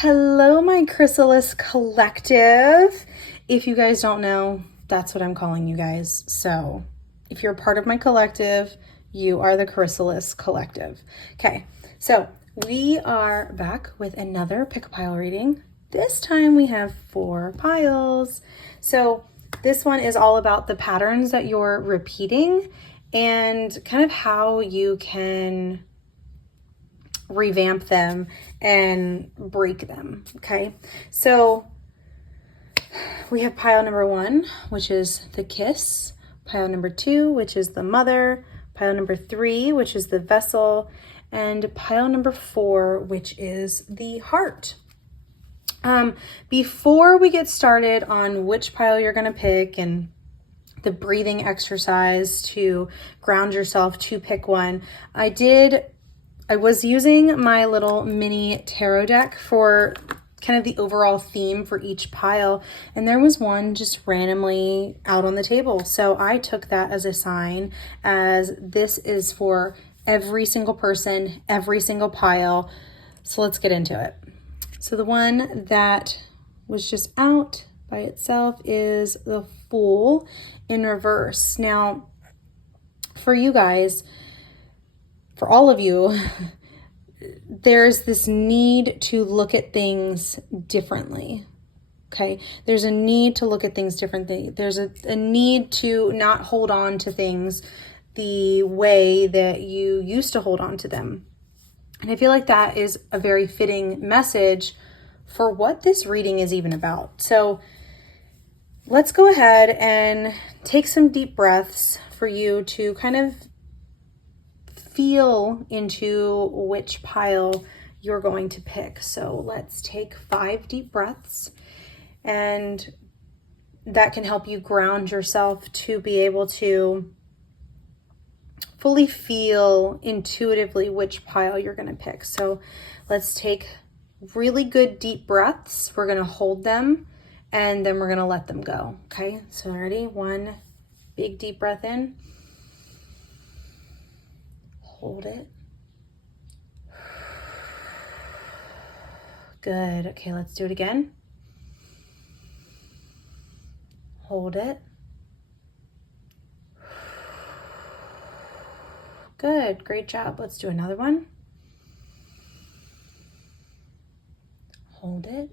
Hello, my Chrysalis Collective. If you guys don't know, that's what I'm calling you guys. So if you're a part of my collective, you are the Chrysalis Collective. Okay, so we are back with another pick a pile reading. This time we have 4 piles. So this one is all about the patterns that you're repeating and kind of how you can revamp them and break them. Okay, so we have pile number 1, which is the kiss, pile number 2, which is the mother, pile number 3, which is the vessel, and pile number 4, which is the heart. Before we get started on which pile you're going to pick and the breathing exercise to ground yourself to pick one, I was using my little mini tarot deck for kind of the overall theme for each pile, and there was one just randomly out on the table. So I took that as a sign, as this is for every single person, every single pile. So let's get into it. So the one that was just out by itself is the Fool in reverse. Now, for you guys, for all of you, there's this need to look at things differently. Okay, there's a need to look at things differently. There's a need to not hold on to things the way that you used to hold on to them. And I feel like that is a very fitting message for what this reading is even about. So let's go ahead and take some deep breaths for you to kind of feel into which pile you're going to pick. So let's take 5 deep breaths, and that can help you ground yourself to be able to fully feel intuitively which pile you're going to pick. So let's take really good deep breaths. We're going to hold them and then we're going to let them go. Okay, so ready? 1 big deep breath in. Hold it. Good. Okay, let's do it again. Hold it. Good. Great job. Let's do another one. Hold it.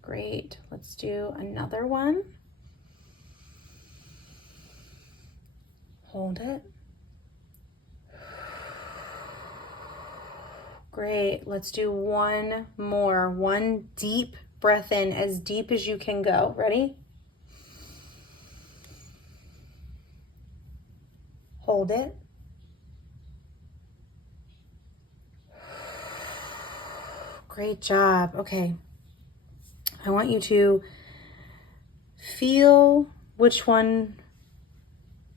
Great. Let's do another one. Hold it. Great. Let's do one more. 1 deep breath in, as deep as you can go. Ready? Hold it. Great job. Okay. I want you to feel which one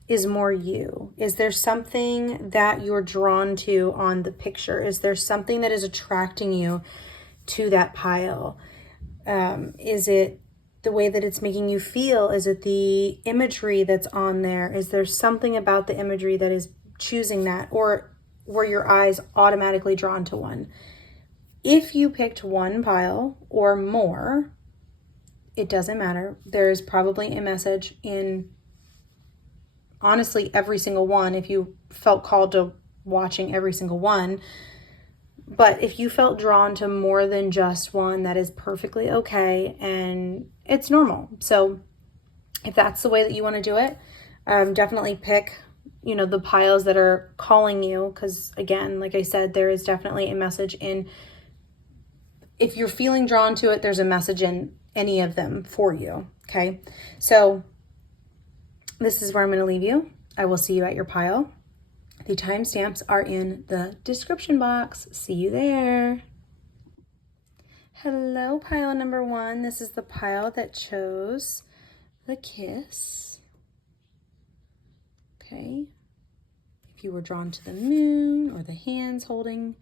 is more you. Is there something that you're drawn to on the picture? Is there something that is attracting you to that pile? Is it the way that it's making you feel? Is it the imagery that's on there? Is there something about the imagery that is choosing that, or were your eyes automatically drawn to one? If you picked one pile or more, it doesn't matter. There's probably a message in honestly every single one, if you felt called to watching every single one. But if you felt drawn to more than just one, that is perfectly okay, and it's normal. So if that's the way that you want to do it, definitely pick, the piles that are calling you, because again, like I said, there is definitely a message in, if you're feeling drawn to it, there's a message in any of them for you. Okay, so this is where I'm going to leave you. I will see you at your pile. The timestamps are in the description box. See you there. Hello, pile number 1. This is the pile that chose the kiss. Okay. If you were drawn to the moon or the hands holding,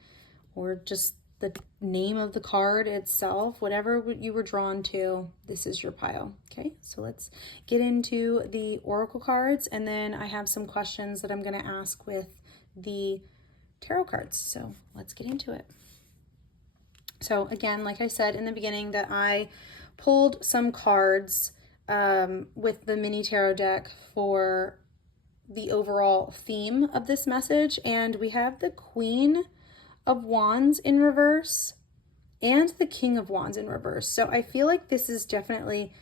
or just the name of the card itself, whatever you were drawn to, this is your pile. Okay, so let's get into the oracle cards, and then I have some questions that I'm going to ask with the tarot cards. So let's get into it. So again, like I said in the beginning, that I pulled some cards with the mini tarot deck for the overall theme of this message. And we have the Queen of Wands in reverse and the King of Wands in reverse. So I feel like this is definitely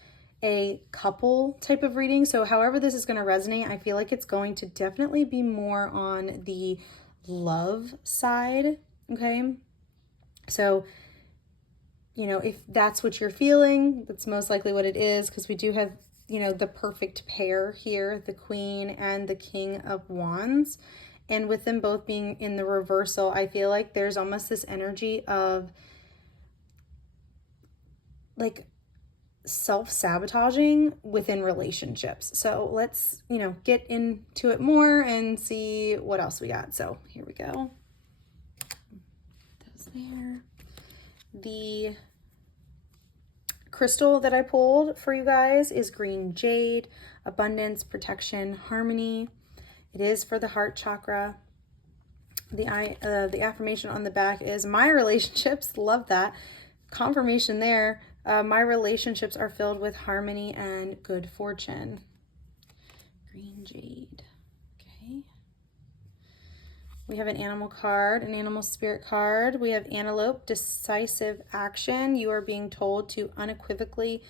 a couple type of reading. So however this is going to resonate, I feel like it's going to definitely be more on the love side. Okay. So, you know, if that's what you're feeling, that's most likely what it is, because we do have, you know, the perfect pair here, the Queen and the King of Wands. And with them both being in the reversal, I feel like there's almost this energy of like self-sabotaging within relationships. So let's, you know, get into it more and see what else we got. So here we go. Those there. The crystal that I pulled for you guys is green jade, abundance, protection, harmony. It is for the heart chakra. The affirmation on the back is my relationships. Love that. Confirmation there. My relationships are filled with harmony and good fortune. Green jade. Okay. We have an animal card, an animal spirit card. We have antelope, decisive action. You are being told unequivocally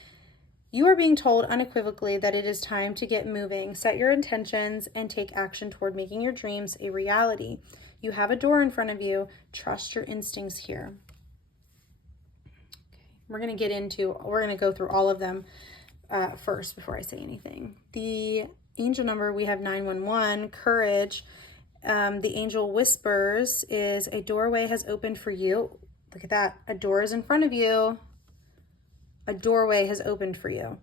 that it is time to get moving. Set your intentions and take action toward making your dreams a reality. You have a door in front of you. Trust your instincts here. We're going to go through all of them first before I say anything. The angel number, we have 911, courage. The angel whispers is a doorway has opened for you. Look at that. A door is in front of you. A doorway has opened for you.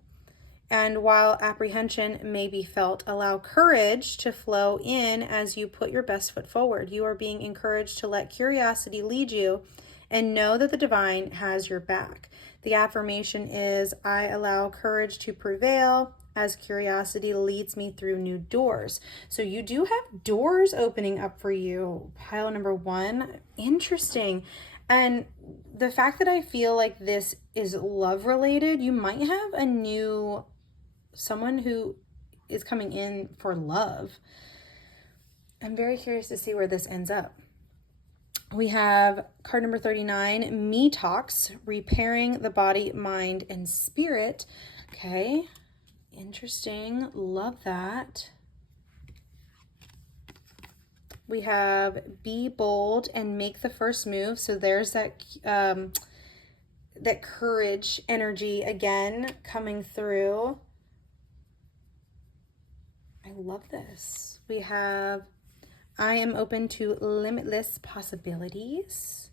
And while apprehension may be felt, allow courage to flow in as you put your best foot forward. You are being encouraged to let curiosity lead you and know that the divine has your back. The affirmation is, I allow courage to prevail as curiosity leads me through new doors. So you do have doors opening up for you. Pile number 1. Interesting. And the fact that I feel like this is love related, you might have someone who is coming in for love. I'm very curious to see where this ends up. We have card number 39, Me Talks, repairing the body, mind, and spirit. Okay, interesting. Love that. We have Be Bold and Make the First Move. So there's that courage energy again coming through. I love this. We have I am open to limitless possibilities.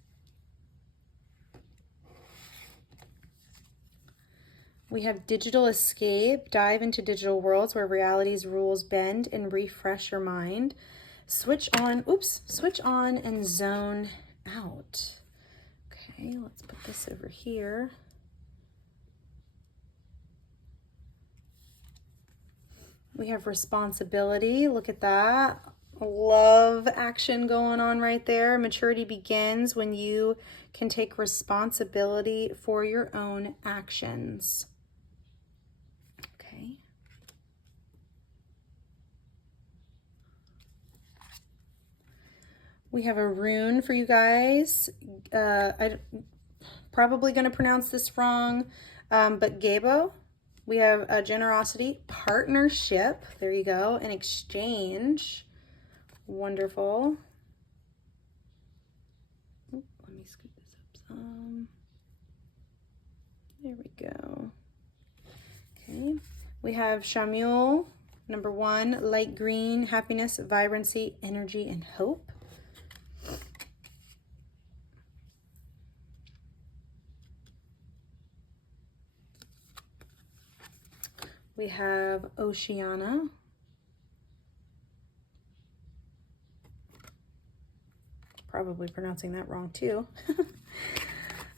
We have digital escape. Dive into digital worlds where reality's rules bend and refresh your mind. Switch on and zone out. Okay, let's put this over here. We have responsibility. Look at that. Love action going on right there. Maturity begins when you can take responsibility for your own actions. Okay. We have a rune for you guys. I'm probably going to pronounce this wrong, but Gabo. We have a generosity, partnership. There you go. An exchange. Wonderful. Let me scoot this up some. There we go. Okay. We have Shamuel, number 1, light green, happiness, vibrancy, energy, and hope. We have Oceana. Probably pronouncing that wrong too.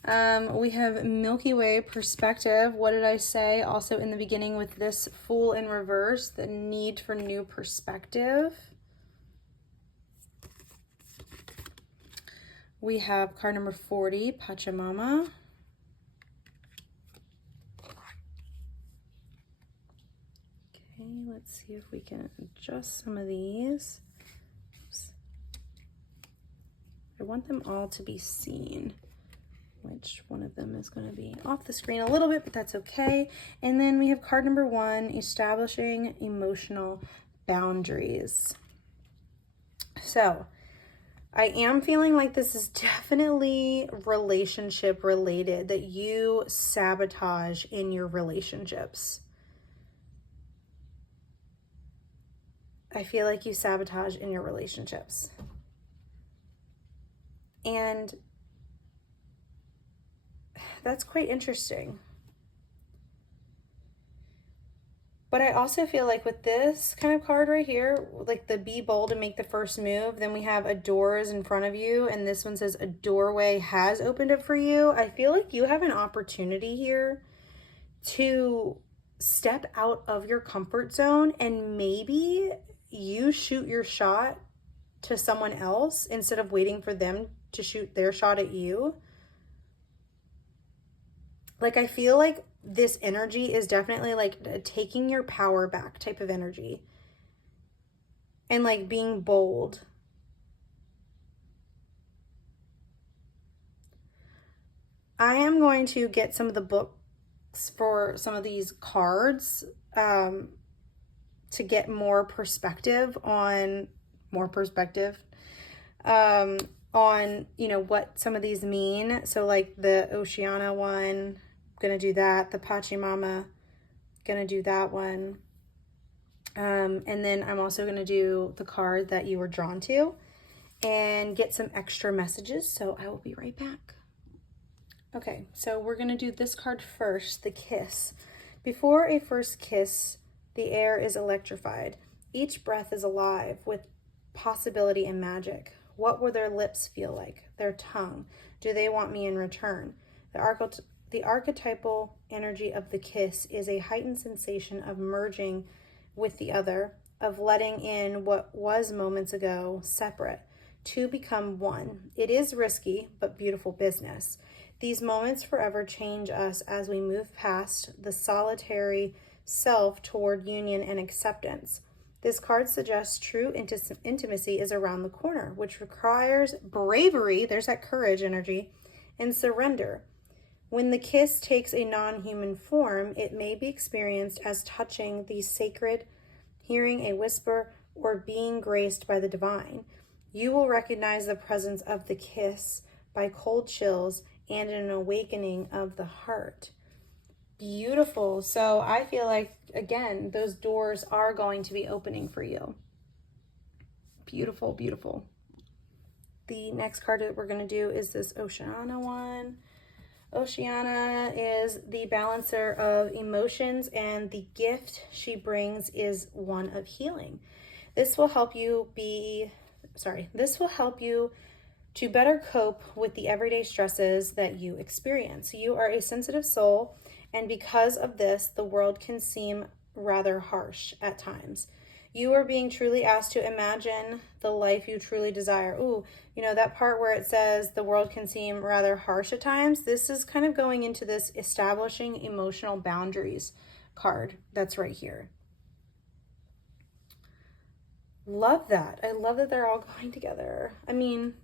We have Milky Way perspective. What did I say? Also in the beginning with this Fool in reverse, the need for new perspective. We have card number 40, Pachamama. Okay, let's see if we can adjust some of these. Oops. I want them all to be seen. Which one of them is going to be off the screen a little bit, but that's okay. And then we have card number 1, establishing emotional boundaries. So I am feeling like this is definitely relationship related, that you sabotage in your relationships. I feel like you sabotage in your relationships. And that's quite interesting. But I also feel like with this kind of card right here, like the be bold and make the first move, then we have a door is in front of you, and this one says a doorway has opened up for you. I feel like you have an opportunity here to step out of your comfort zone, and maybe you shoot your shot to someone else instead of waiting for them to shoot their shot at you. Like, I feel like this energy is definitely like taking your power back type of energy. And like being bold. I am going to get some of the books for some of these cards to get more perspective on, on, you know, what some of these mean. So like the Oceana one, gonna do that. The Pachamama, gonna do that one. And then I'm also gonna do the card that you were drawn to and get some extra messages. So I will be right back. Okay, so we're gonna do this card first, the kiss. Before a first kiss, the air is electrified. Each breath is alive with possibility and magic. What will their lips feel like? Their tongue? Do they want me in return? The archetypal energy of the kiss is a heightened sensation of merging with the other, of letting in what was moments ago separate, to become one. It is risky, but beautiful business. These moments forever change us as we move past the solitary self toward union and acceptance. This card suggests true intimacy is around the corner, which requires bravery, there's that courage energy, and surrender. When the kiss takes a non-human form, it may be experienced as touching the sacred, hearing a whisper, or being graced by the divine. You will recognize the presence of the kiss by cold chills and an awakening of the heart. Beautiful. So I feel like, again, those doors are going to be opening for you. Beautiful, beautiful. The next card that we're going to do is this Oceana one. Oceana is the balancer of emotions, and the gift she brings is one of healing. This will help you to better cope with the everyday stresses that you experience. You are a sensitive soul, and because of this, the world can seem rather harsh at times. You are being truly asked to imagine the life you truly desire. Ooh, you know, that part where it says the world can seem rather harsh at times, this is kind of going into this establishing emotional boundaries card that's right here. Love that. I love that they're all going together. I mean,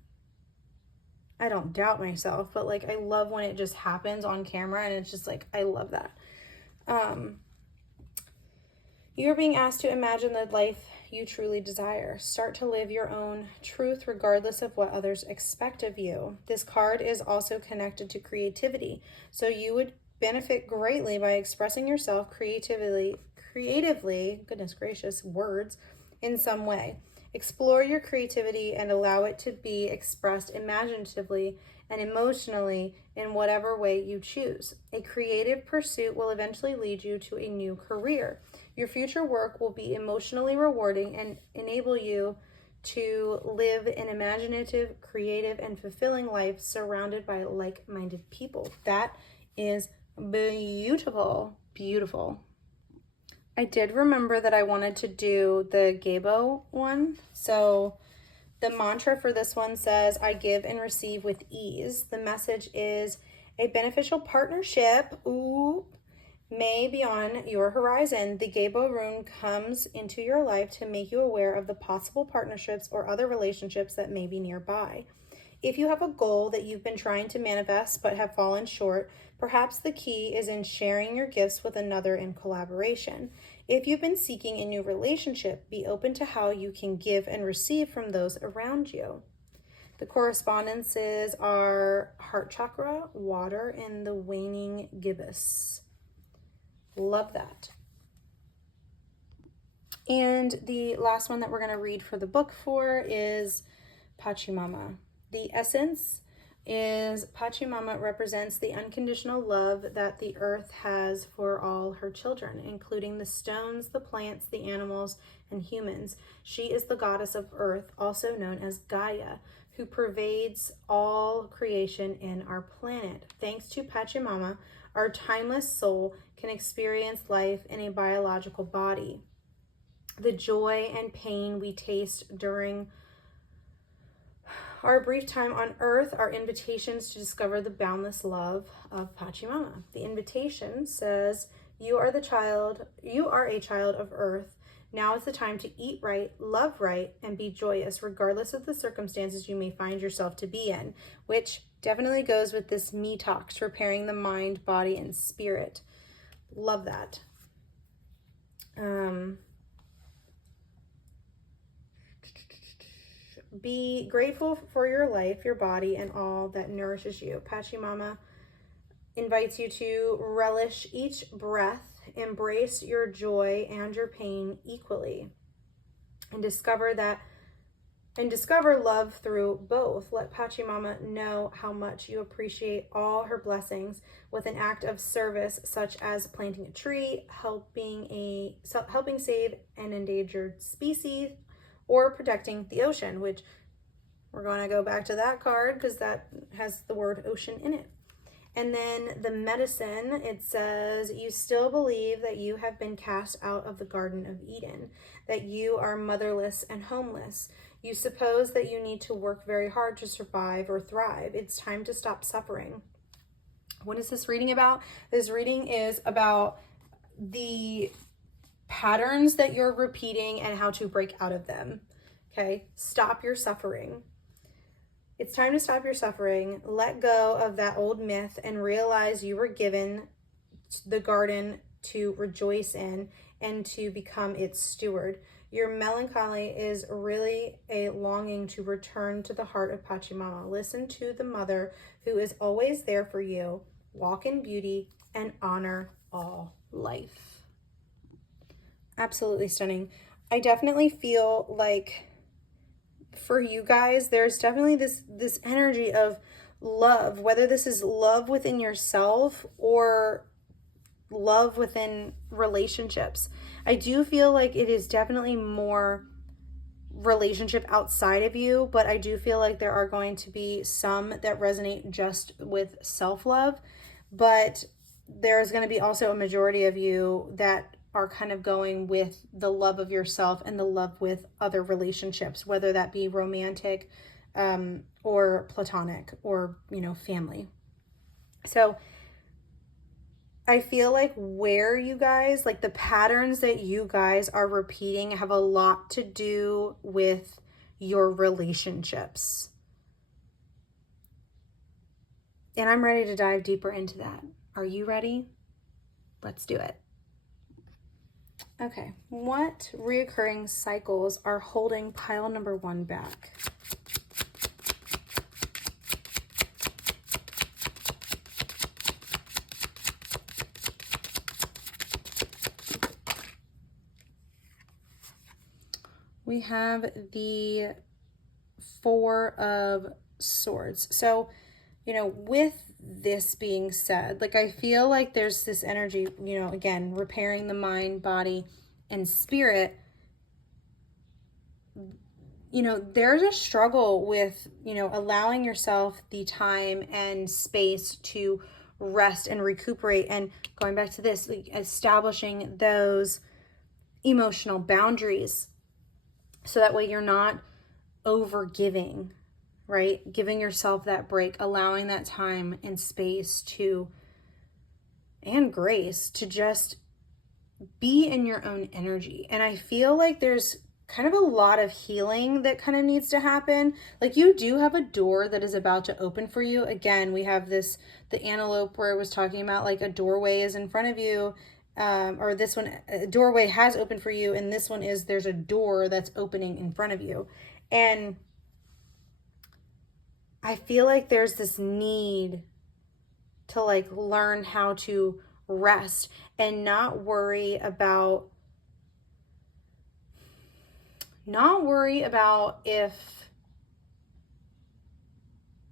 I don't doubt myself, but like, I love when it just happens on camera, and it's just like, I love that. You are being asked to imagine the life you truly desire. Start to live your own truth regardless of what others expect of you. This card is also connected to creativity, so you would benefit greatly by expressing yourself creatively, goodness gracious, words, in some way. Explore your creativity and allow it to be expressed imaginatively and emotionally in whatever way you choose. A creative pursuit will eventually lead you to a new career. Your future work will be emotionally rewarding and enable you to live an imaginative, creative, and fulfilling life surrounded by like-minded people. That is beautiful, beautiful. I did remember that I wanted to do the Gabo one, so The mantra for this one says, I give and receive with ease. The message is a beneficial partnership may be on your horizon. The Gebo rune comes into your life to make you aware of the possible partnerships or other relationships that may be nearby. If you have a goal that you've been trying to manifest but have fallen short, perhaps the key is in sharing your gifts with another in collaboration. If you've been seeking a new relationship, be open to how you can give and receive from those around you. The correspondences are heart chakra, water, and the waning gibbous. Love that. And the last one that we're going to read for the book for is Pachamama. The essence is Pachamama represents the unconditional love that the earth has for all her children, including the stones, the plants, the animals, and humans. She is the goddess of earth, also known as Gaia, who pervades all creation in our planet. Thanks to Pachamama, our timeless soul can experience life in a biological body. The joy and pain we taste during our brief time on earth are invitations to discover the boundless love of Pachamama. The invitation says, you are a child of earth. Now is the time to eat right, love right, and be joyous, regardless of the circumstances you may find yourself to be in, which definitely goes with this me talks, repairing the mind, body, and spirit. Love that. Be grateful for your life, your body, and all that nourishes you. Pachamama invites you to relish each breath, embrace your joy and your pain equally, and discover love through both. Let Pachamama know how much you appreciate all her blessings with an act of service, such as planting a tree, helping save an endangered species, or protecting the ocean, which we're going to go back to that card because that has the word ocean in it. And then the medicine, it says, you still believe that you have been cast out of the Garden of Eden, that you are motherless and homeless. You suppose that you need to work very hard to survive or thrive. It's time to stop suffering. What is this reading about? This reading is about the patterns that you're repeating and how to break out of them. Okay, stop your suffering. It's time to stop your suffering. Let go of that old myth and realize you were given the garden to rejoice in and to become its steward. Your melancholy is really a longing to return to the heart of Pachamama. Listen to the mother who is always there for you. Walk in beauty and honor all life. Absolutely stunning. I definitely feel like for you guys, there's definitely this energy of love, whether this is love within yourself or love within relationships. I do feel like it is definitely more relationship outside of you, but I do feel like there are going to be some that resonate just with self-love, but there's going to be also a majority of you that are kind of going with the love of yourself and the love with other relationships, whether that be romantic or platonic or, family. So I feel like where you guys, like the patterns that you guys are repeating have a lot to do with your relationships. And I'm ready to dive deeper into that. Are you ready? Let's do it. Okay, what reoccurring cycles are holding pile number 1 back? We have the 4 of Swords. So, with this being said, like I feel like there's this energy, again, repairing the mind, body, and spirit. There's a struggle with, allowing yourself the time and space to rest and recuperate, and going back to this, like establishing those emotional boundaries so that way you're not over giving, right? Giving yourself that break, allowing that time and space to, and grace to just be in your own energy. And I feel like there's kind of a lot of healing that kind of needs to happen. Like you do have a door that is about to open for you. Again, we have this, the antelope where it was talking about like a doorway is in front of you. Or this one, a doorway has opened for you. And this one is, there's a door that's opening in front of you. And I feel like there's this need to like learn how to rest and not worry about if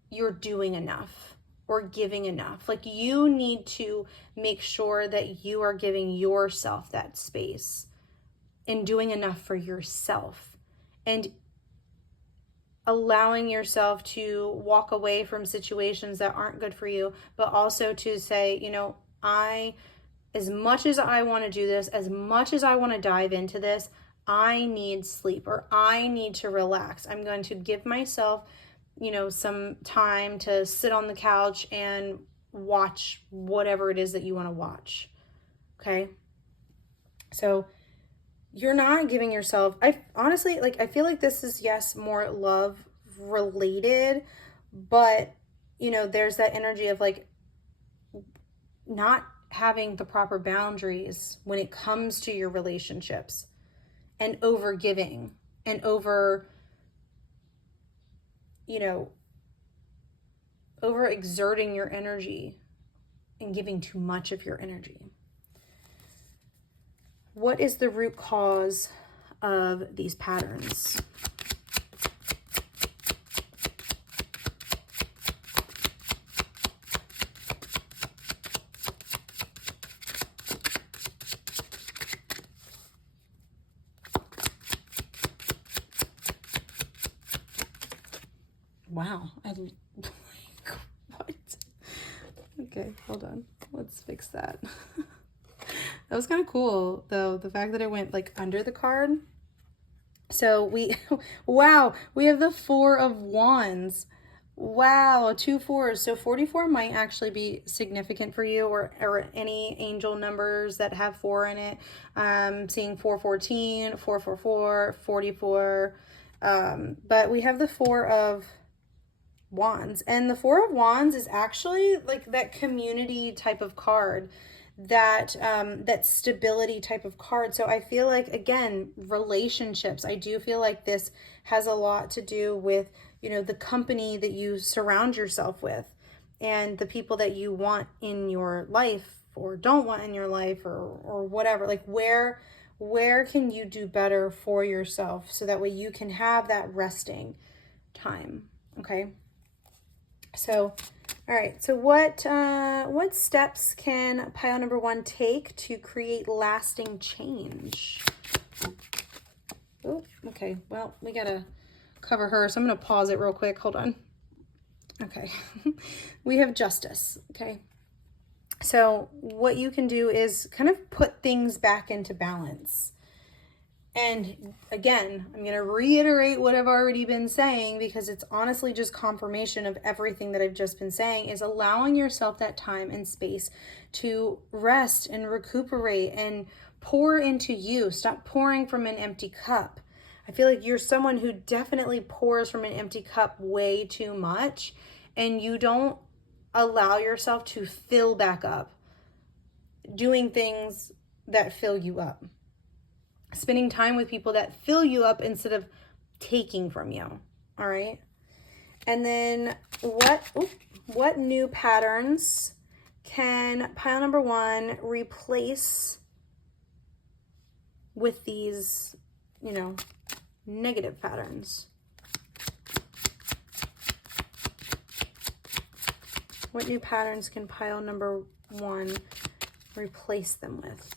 you're doing enough or giving enough. Like you need to make sure that you are giving yourself that space and doing enough for yourself and allowing yourself to walk away from situations that aren't good for you, but also to say, you know, as much as I want to do this, as much as I want to dive into this, I need sleep or I need to relax. I'm going to give myself, you know, some time to sit on the couch and watch whatever it is that you want to watch. Okay. So you're not giving yourself, I honestly, like, I feel like this is, yes, more love related, but you know, there's that energy of like not having the proper boundaries when it comes to your relationships and over giving and over, you know, over exerting your energy and giving too much of your energy. What is the root cause of these patterns? Wow. What? Okay, hold on. Let's fix that. That was kind of cool, though, the fact that it went like under the card. So wow, we have the Four of Wands. Wow, 2 4s. So 44 might actually be significant for you, or any angel numbers that have 4 in it. Seeing 414, 444, 44. But we have the Four of Wands, and the Four of Wands is actually like that community type of card, that that stability type of card. So I feel like, again, relationships, I do feel like this has a lot to do with, you know, the company that you surround yourself with and the people that you want in your life or don't want in your life, or whatever. Like where can you do better for yourself so that way you can have that resting time. Okay. So, all right. So what steps can pile number 1 take to create lasting change? Oh, okay. Well, we gotta cover her, so I'm gonna pause it real quick. Hold on. Okay. We have Justice. Okay. So what you can do is kind of put things back into balance. And again, I'm going to reiterate what I've already been saying, because it's honestly just confirmation of everything that I've just been saying, is allowing yourself that time and space to rest and recuperate and pour into you. Stop pouring from an empty cup. I feel like you're someone who definitely pours from an empty cup way too much, and you don't allow yourself to fill back up doing things that fill you up. Spending time with people that fill you up instead of taking from you. All right. And then what new patterns can pile number 1 replace with these, you know, negative patterns? What new patterns can pile number 1 replace them with?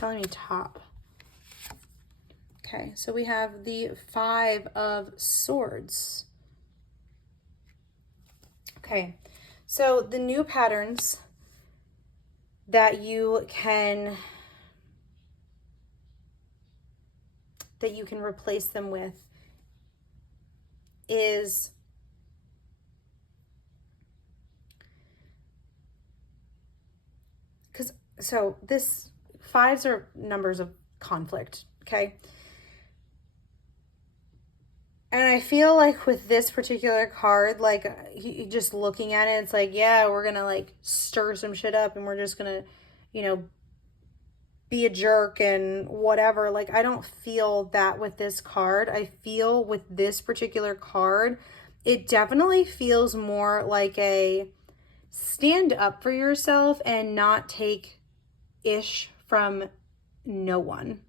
telling me top. Okay, so we have the 5 of Swords. Okay, so the new patterns that you can replace them with is so this 5s are numbers of conflict, okay? And I feel like with this particular card, like just looking at it, it's like, yeah, we're gonna like stir some shit up and we're just gonna, you know, be a jerk and whatever. Like, I don't feel that with this card. I feel with this particular card, it definitely feels more like a stand up for yourself and not take ish from no one.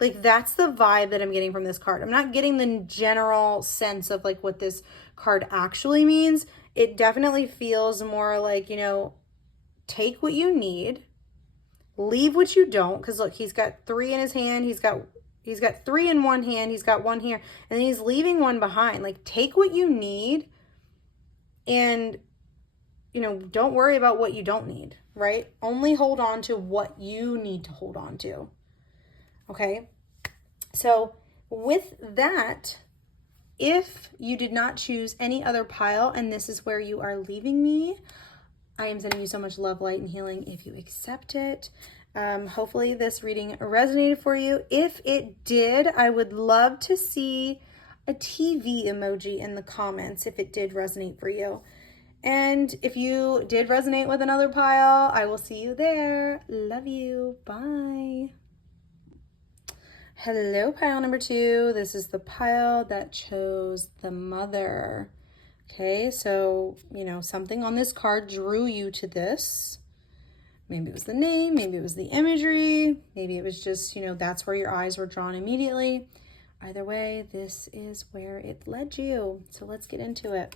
Like, that's the vibe that I'm getting from this card. I'm not getting the general sense of like what this card actually means. It definitely feels more like, you know, take what you need, leave what you don't. Because look, he's got 3 in his hand. He's got 3 in one hand. He's got 1 here, and then he's leaving 1 behind. Like, take what you need, and you know, don't worry about what you don't need. Right? Only hold on to what you need to hold on to. Okay, so with that, if you did not choose any other pile and this is where you are leaving me, I am sending you so much love, light, and healing if you accept it. Hopefully this reading resonated for you. If it did, I would love to see a TV emoji in the comments if it did resonate for you. And if you did resonate with another pile, I will see you there. Love you. Bye. Hello, pile number 2. This is the pile that chose the Mother. Okay, so, you know, something on this card drew you to this. Maybe it was the name, maybe it was the imagery, maybe it was just, you know, that's where your eyes were drawn immediately. Either way, this is where it led you. So let's get into it.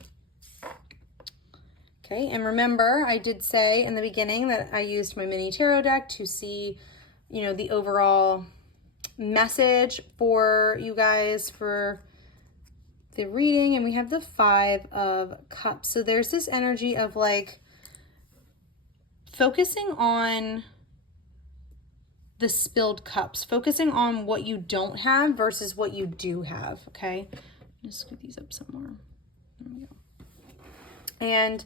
Okay, and remember, I did say in the beginning that I used my mini tarot deck to see, you know, the overall message for you guys for the reading. And we have the 5 of Cups. So there's this energy of like focusing on the spilled cups, focusing on what you don't have versus what you do have. Okay, just scoot these up some more. There we go. And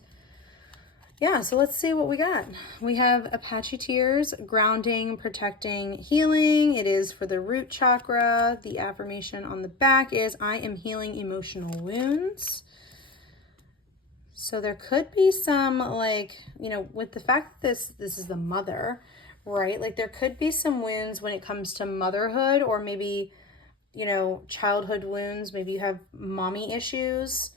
yeah, so let's see what we got. We have Apache Tears, grounding, protecting, healing. It is for the root chakra. The affirmation on the back is, I am healing emotional wounds. So there could be some, like, you know, with the fact that this is the Mother, right? Like, there could be some wounds when it comes to motherhood, or maybe, you know, childhood wounds. Maybe you have mommy issues.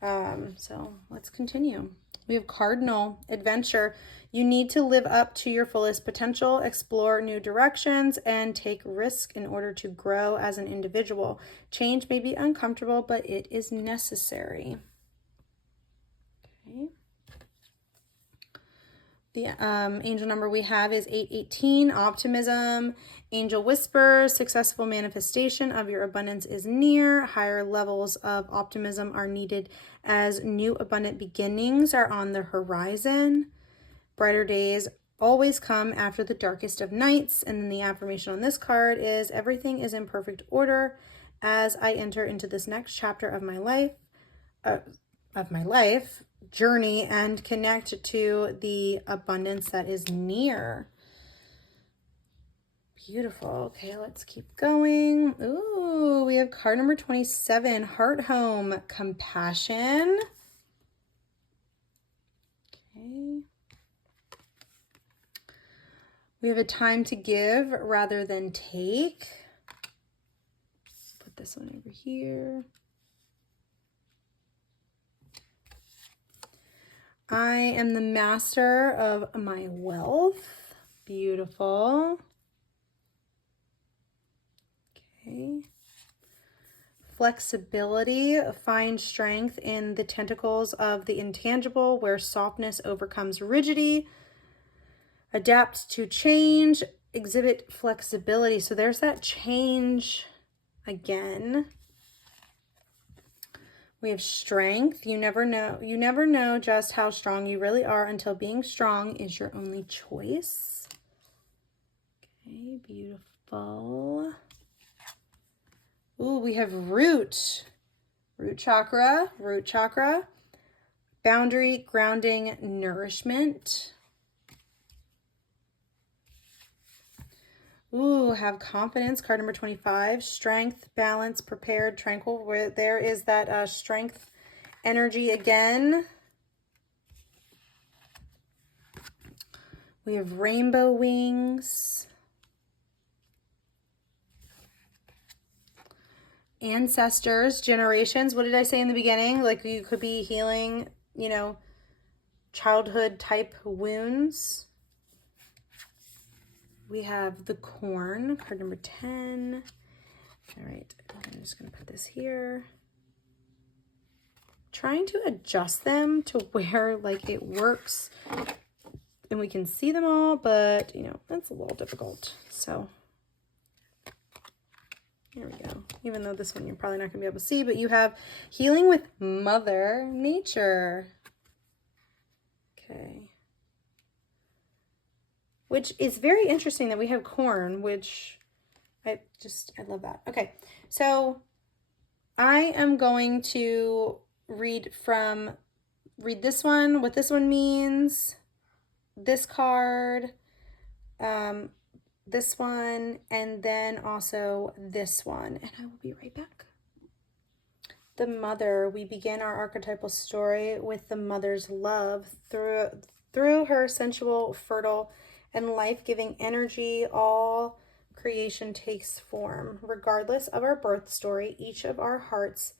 So let's continue. We have Cardinal, adventure. You need to live up to your fullest potential, explore new directions, and take risk in order to grow as an individual. Change may be uncomfortable, but it is necessary. Okay. The angel number we have is 818, optimism. Angel whispers, successful manifestation of your abundance is near. Higher levels of optimism are needed as new abundant beginnings are on the horizon. Brighter days always come after the darkest of nights. And then the affirmation on this card is, everything is in perfect order as I enter into this next chapter of my life journey and connect to the abundance that is near. Beautiful. Okay, let's keep going. Ooh, we have card number 27, Heart Home, compassion. Okay. We have a time to give rather than take. Put this one over here. I am the master of my wealth. Beautiful. Okay. Flexibility. Find strength in the tentacles of the intangible, where softness overcomes rigidity. Adapt to change. exhibit flexibility. So there's that change again. We have strength. You never know just how strong you really are until being strong is your only choice. Okay, beautiful. Ooh, we have root chakra, boundary, grounding, nourishment. Ooh, have confidence, card number 25, strength, balance, prepared, tranquil. Where there is that strength energy again. We have rainbow wings. Ancestors, generations. What did I say in the beginning? Like you could be healing, you know, childhood type wounds. We have the corn, card number 10. All right, I'm just going to put this here. Trying to adjust them to where like it works and we can see them all, but you know, that's a little difficult. So here we go. Even though this one you're probably not going to be able to see, but you have healing with Mother Nature. Okay. Which is very interesting that we have corn, which I love that. Okay, so I am going to read this one, what this one means, this card, this one, and then also this one, and I will be right back. The mother, we begin our archetypal story with the mother's love through her sensual, fertile, and life-giving energy. All creation takes form. Regardless of our birth story, each of our hearts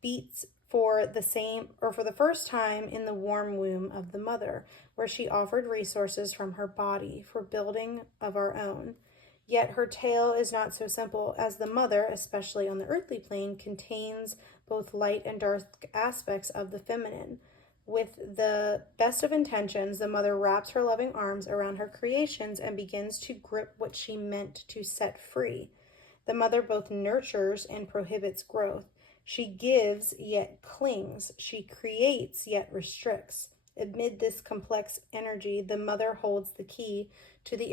beats for the first time in the warm womb of the mother, where she offered resources from her body for building of our own. Yet her tale is not so simple, as the mother, especially on the earthly plane, contains both light and dark aspects of the feminine. With the best of intentions, the mother wraps her loving arms around her creations and begins to grip what she meant to set free. The mother both nurtures and prohibits growth. She gives, yet clings. She creates, yet restricts. Amid this complex energy, the mother holds the key to the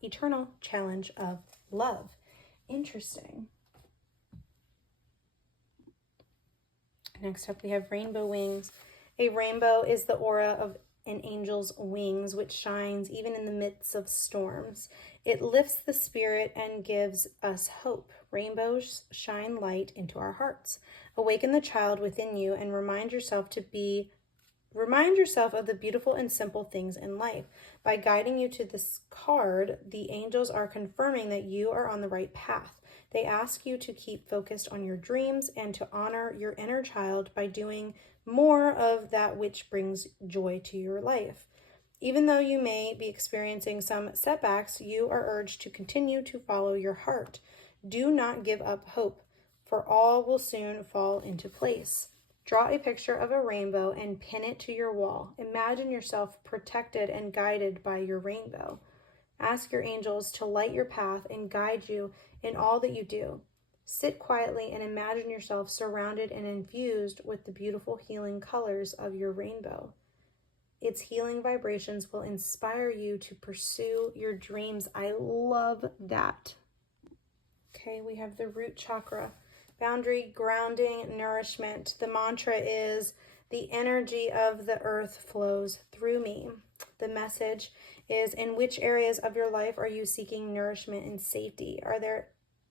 eternal challenge of love. Interesting. Next up, we have rainbow wings. A rainbow is the aura of an angel's wings, which shines even in the midst of storms. It lifts the spirit and gives us hope. Rainbows shine light into our hearts. Awaken the child within you and remind yourself of the beautiful and simple things in life. By guiding you to this card, the angels are confirming that you are on the right path. They ask you to keep focused on your dreams and to honor your inner child by doing more of that which brings joy to your life. Even though you may be experiencing some setbacks, you are urged to continue to follow your heart. Do not give up hope, for all will soon fall into place. Draw a picture of a rainbow and pin it to your wall. Imagine yourself protected and guided by your rainbow. Ask your angels to light your path and guide you in all that you do. Sit quietly and imagine yourself surrounded and infused with the beautiful healing colors of your rainbow. Its healing vibrations will inspire you to pursue your dreams. I love that. Okay, we have the root chakra. Boundary, grounding, nourishment. The mantra is, the energy of the earth flows through me. The message is, in which areas of your life are you seeking nourishment and safety? Are there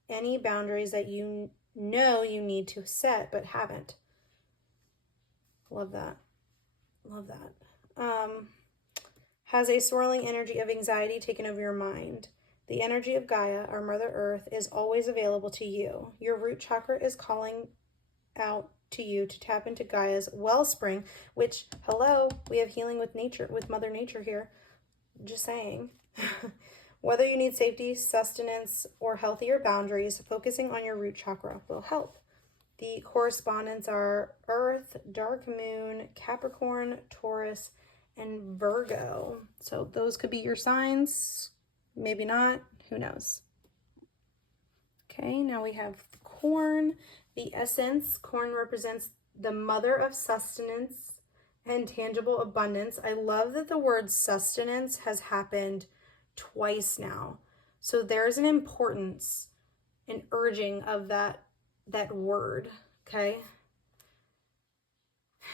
any boundaries that you know you need to set but haven't? Love that. Love that. Has a swirling energy of anxiety taken over your mind? The energy of Gaia, our Mother Earth, is always available to you. Your root chakra is calling out to you to tap into Gaia's wellspring, which, hello, we have healing with nature, with Mother Nature here. Just saying. Whether you need safety, sustenance, or healthier boundaries, focusing on your root chakra will help. The correspondents are Earth, Dark Moon, Capricorn, Taurus, and Virgo. So those could be your signs, maybe not, who knows. Okay, now we have corn. The essence, corn represents the mother of sustenance and tangible abundance. I love that the word sustenance has happened twice now. So there's an importance, an urging of that word, okay?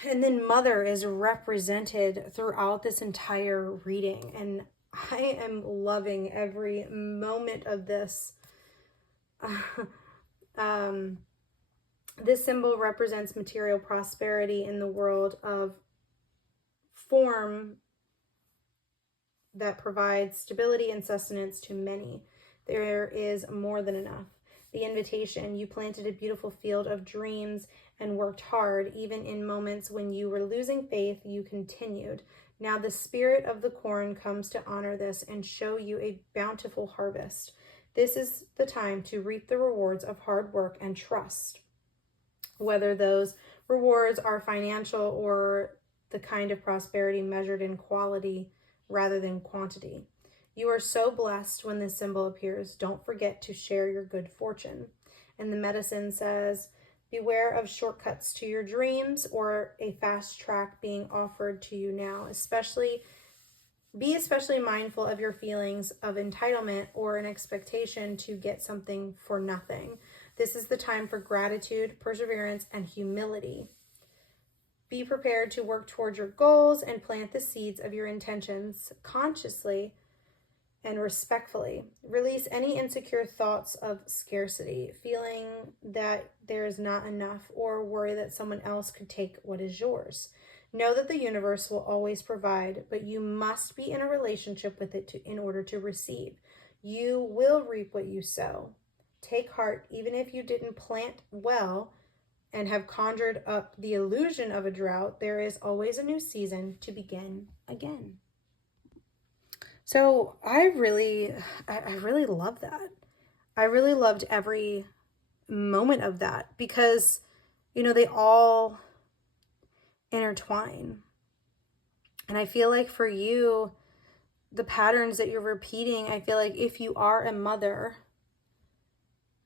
And then mother is represented throughout this entire reading. And I am loving every moment of this. This symbol represents material prosperity in the world of form that provides stability and sustenance to many. There is more than enough. The invitation, you planted a beautiful field of dreams and worked hard. Even in moments when you were losing faith, you continued. Now the spirit of the corn comes to honor this and show you a bountiful harvest. This is the time to reap the rewards of hard work and trust. Whether those rewards are financial or the kind of prosperity measured in quality rather than quantity. You are so blessed when this symbol appears. Don't forget to share your good fortune. And the medicine says, beware of shortcuts to your dreams or a fast track being offered to you now. Be especially mindful of your feelings of entitlement or an expectation to get something for nothing. This is the time for gratitude, perseverance, and humility. Be prepared to work towards your goals and plant the seeds of your intentions consciously and respectfully. Release any insecure thoughts of scarcity, feeling that there is not enough, or worry that someone else could take what is yours. Know that the universe will always provide, but you must be in a relationship with it in order to receive. You will reap what you sow. Take heart, even if you didn't plant well and have conjured up the illusion of a drought, there is always a new season to begin again. So I really love that. I really loved every moment of that because, they all intertwine. And I feel like for you, the patterns that you're repeating, I feel like if you are a mother,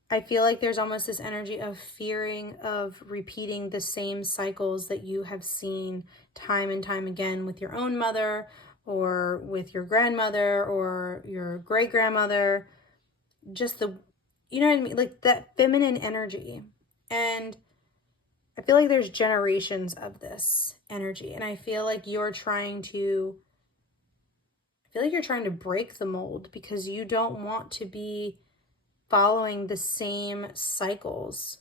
I feel like there's almost this energy of fearing of repeating the same cycles that you have seen time and time again with your own mother or with your grandmother or your great-grandmother. Just you know what I mean? Like that feminine energy. And I feel like there's generations of this energy. And I feel like you're trying to break the mold because you don't want to be following the same cycles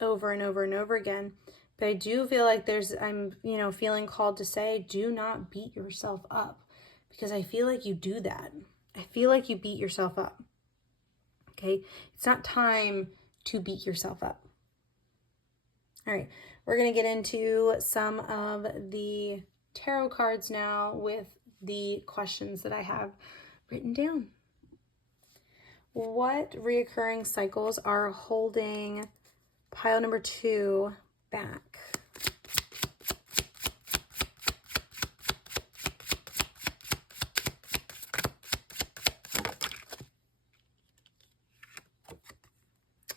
over and over and over again. But I do feel like I'm feeling called to say, do not beat yourself up, because I feel like you do that. I feel like you beat yourself up. Okay. It's not time to beat yourself up. All right. We're going to get into some of the tarot cards now with the questions that I have written down. What reoccurring cycles are holding pile number 2 back?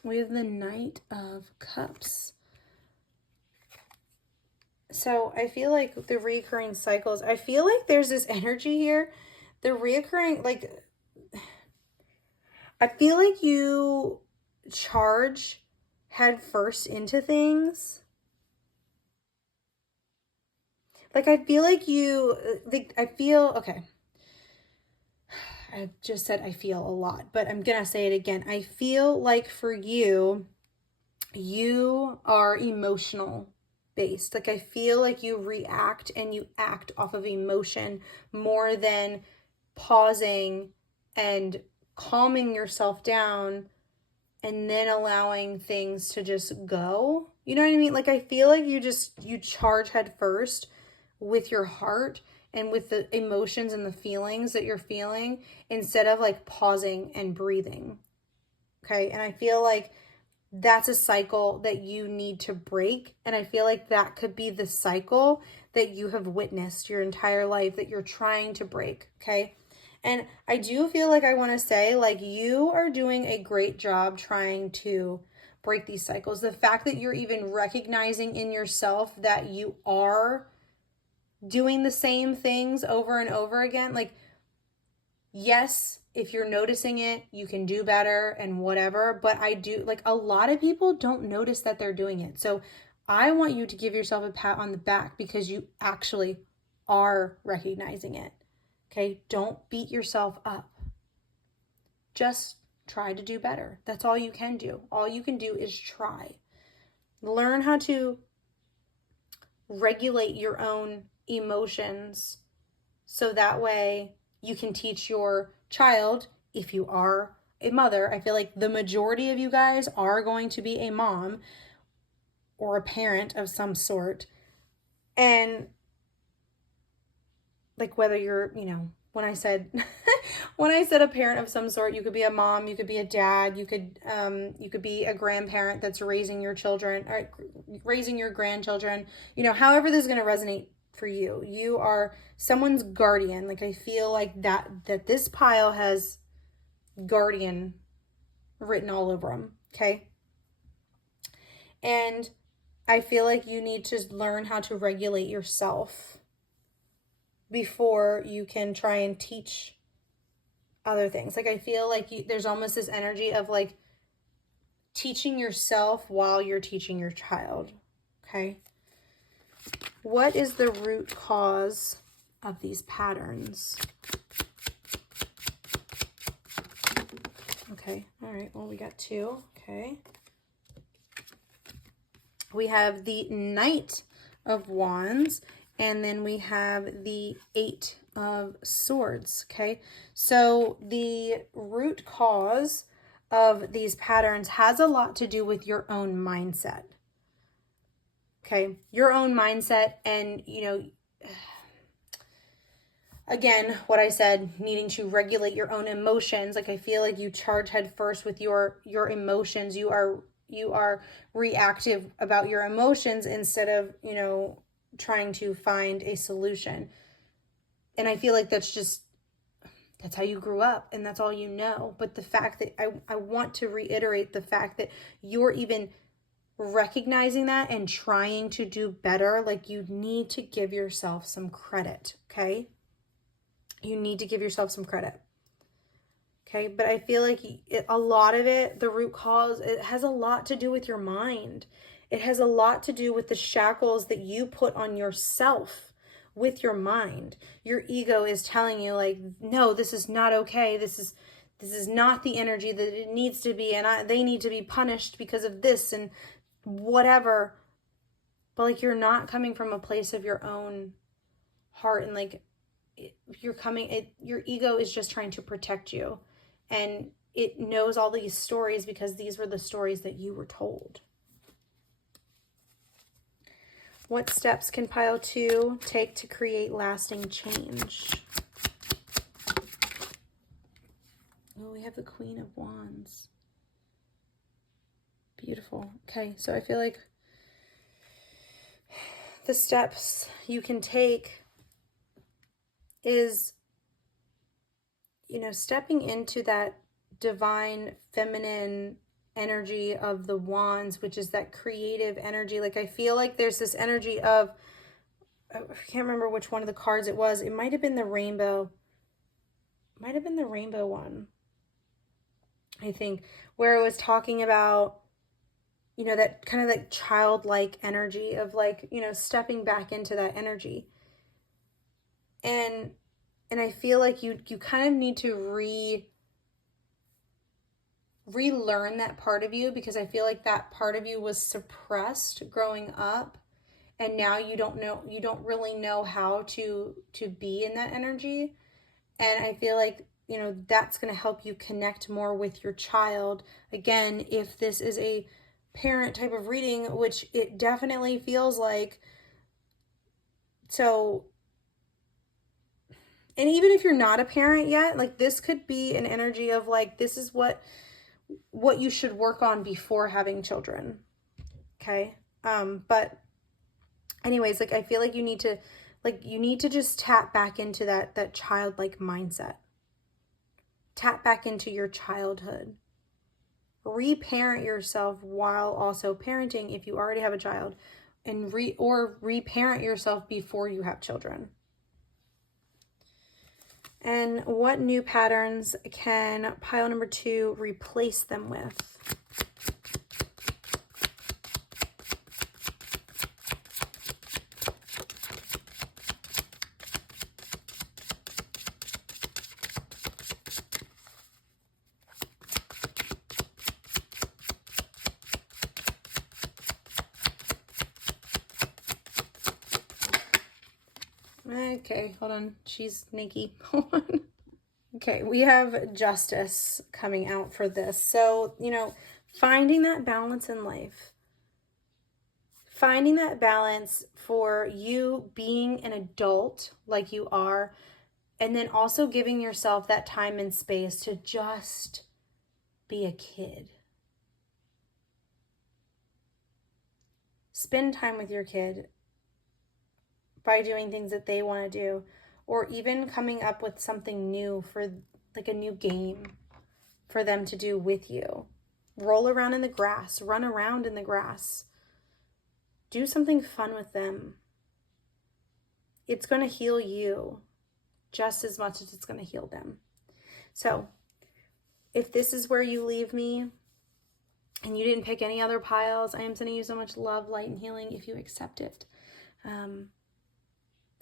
We have the Knight of Cups. So I feel like the reoccurring cycles, I feel like there's this energy here. The reoccurring, I feel like you charge head first into things. I feel like okay. I just said I feel a lot, but I'm going to say it again. I feel like for you, you are emotional based. I feel like you react and you act off of emotion more than pausing and calming yourself down and then allowing things to just go. You know what I mean? I feel like you charge head first with your heart and with the emotions and the feelings that you're feeling instead of pausing and breathing. Okay. And I feel like that's a cycle that you need to break. And I feel like that could be the cycle that you have witnessed your entire life that you're trying to break. Okay. And I do feel like I want to say, like, you are doing a great job trying to break these cycles. The fact that you're even recognizing in yourself that you are doing the same things over and over again, like, yes, if you're noticing it, you can do better and whatever. But I do, like, a lot of people don't notice that they're doing it. So I want you to give yourself a pat on the back because you actually are recognizing it. Okay, don't beat yourself up. Just try to do better. That's all you can do. All you can do is try. Learn how to regulate your own emotions so that way you can teach your child, if you are a mother. I feel like the majority of you guys are going to be a mom or a parent of some sort. And like, whether you're, when I said a parent of some sort, you could be a mom, you could be a dad, you could be a grandparent that's raising your children or raising your grandchildren, however this is going to resonate for you. You are someone's guardian. Like, I feel like that this pile has guardian written all over them. Okay. And I feel like you need to learn how to regulate yourself before you can try and teach other things. Like, I feel like there's almost this energy of like teaching yourself while you're teaching your child. Okay. What is the root cause of these patterns? Okay. All right. Well, we got 2. Okay. We have the Knight of Wands, and then we have the 8 of Swords. Okay. So the root cause of these patterns has a lot to do with your own mindset. Okay. Your own mindset. And, again, what I said, needing to regulate your own emotions. Like, I feel like you charge head first with your emotions. You are reactive about your emotions instead of, trying to find a solution. And I feel like that's how you grew up and that's all you know. But the fact that I want to reiterate the fact that you're even recognizing that and trying to do better, like, you need to give yourself some credit. Okay. You need to give yourself some credit. Okay. But I feel like a lot of it, the root cause, it has a lot to do with your mind. It has a lot to do with the shackles that you put on yourself with your mind. Your ego is telling you, like, no, this is not okay. This is not the energy that it needs to be. And they need to be punished because of this and whatever. But like, you're not coming from a place of your own heart. And like, your ego is just trying to protect you. And it knows all these stories because these were the stories that you were told. What steps can pile 2 take to create lasting change? Oh, we have the Queen of Wands. Beautiful. Okay, so I feel like the steps you can take is, stepping into that divine feminine energy of the wands, which is that creative energy. Like, I feel like there's this energy of, I can't remember which one of the cards it was. It might have been the rainbow. Might have been the rainbow one, I think, where it was talking about, that kind of like childlike energy of like, stepping back into that energy. And I feel like you kind of need to relearn that part of you, because I feel like that part of you was suppressed growing up, and now you don't really know how to be in that energy. And I feel like, that's going to help you connect more with your child. Again, if this is a parent type of reading, which it definitely feels like. So, and even if you're not a parent yet, like, this could be an energy of like, this is what what you should work on before having children. Okay. But anyways, like, I feel like you need to just tap back into that childlike mindset. Tap back into your childhood. Reparent yourself while also parenting if you already have a child, and reparent yourself before you have children. And what new patterns can pile number 2 replace them with? Okay, hold on. She's sneaky. Hold on. Okay, we have justice coming out for this. So, finding that balance in life. Finding that balance for you being an adult like you are, and then also giving yourself that time and space to just be a kid. Spend time with your kid by doing things that they want to do, or even coming up with something new for like a new game for them to do with you. Roll around in the grass, run around in the grass. Do something fun with them. It's going to heal you just as much as it's going to heal them. So if this is where you leave me and you didn't pick any other piles, I am sending you so much love, light, and healing if you accept it.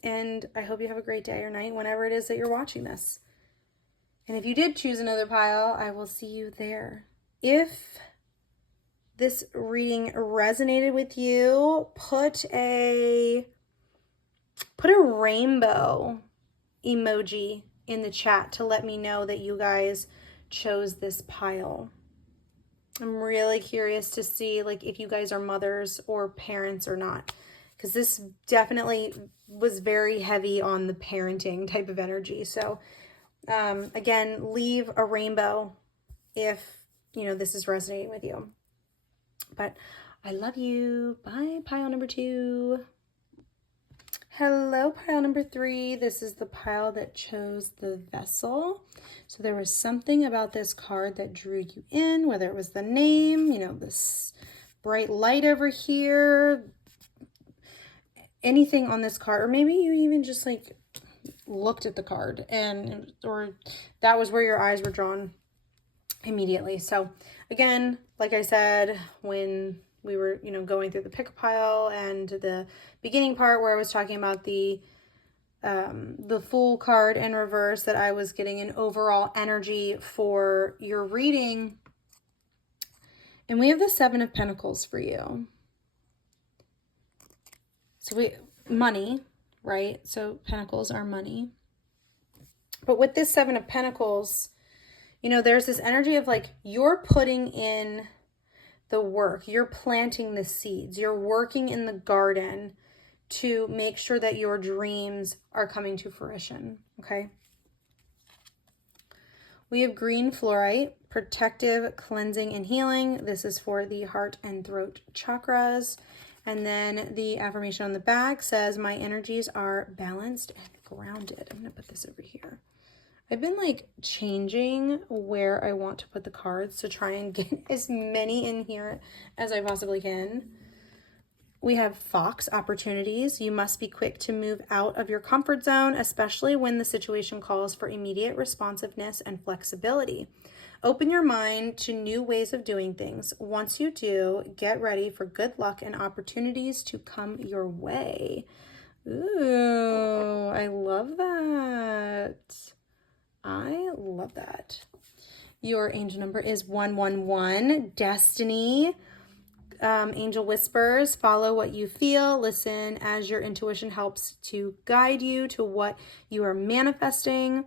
And I hope you have a great day or night whenever it is that you're watching this. And if you did choose another pile, I will see you there. If this reading resonated with you, put a rainbow emoji in the chat to let me know that you guys chose this pile. I'm really curious to see if you guys are mothers or parents or not, because this definitely was very heavy on the parenting type of energy. So again, leave a rainbow if this is resonating with you. But I love you. Bye, pile number 2. Hello, pile number 3. This is the pile that chose the vessel. So there was something about this card that drew you in, whether it was the name, this bright light over here, anything on this card, or maybe you even just looked at the card or that was where your eyes were drawn immediately. So again, like I said, when we were, going through the pick a pile and the beginning part where I was talking about the Fool card in reverse, that I was getting an overall energy for your reading. And we have the 7 of Pentacles for you. So money, right? So Pentacles are money. But with this 7 of Pentacles, there's this energy of you're putting in the work, you're planting the seeds, you're working in the garden to make sure that your dreams are coming to fruition, okay? We have green fluorite, protective, cleansing, and healing. This is for the heart and throat chakras. And then the affirmation on the back says, my energies are balanced and grounded. I'm going to put this over here. I've been changing where I want to put the cards to try and get as many in here as I possibly can. We have Fox, opportunities. You must be quick to move out of your comfort zone, especially when the situation calls for immediate responsiveness and flexibility. Open your mind to new ways of doing things. Once you do, get ready for good luck and opportunities to come your way. Ooh, I love that. I love that. Your angel number is 111. Destiny. Angel whispers, follow what you feel. Listen as your intuition helps to guide you to what you are manifesting.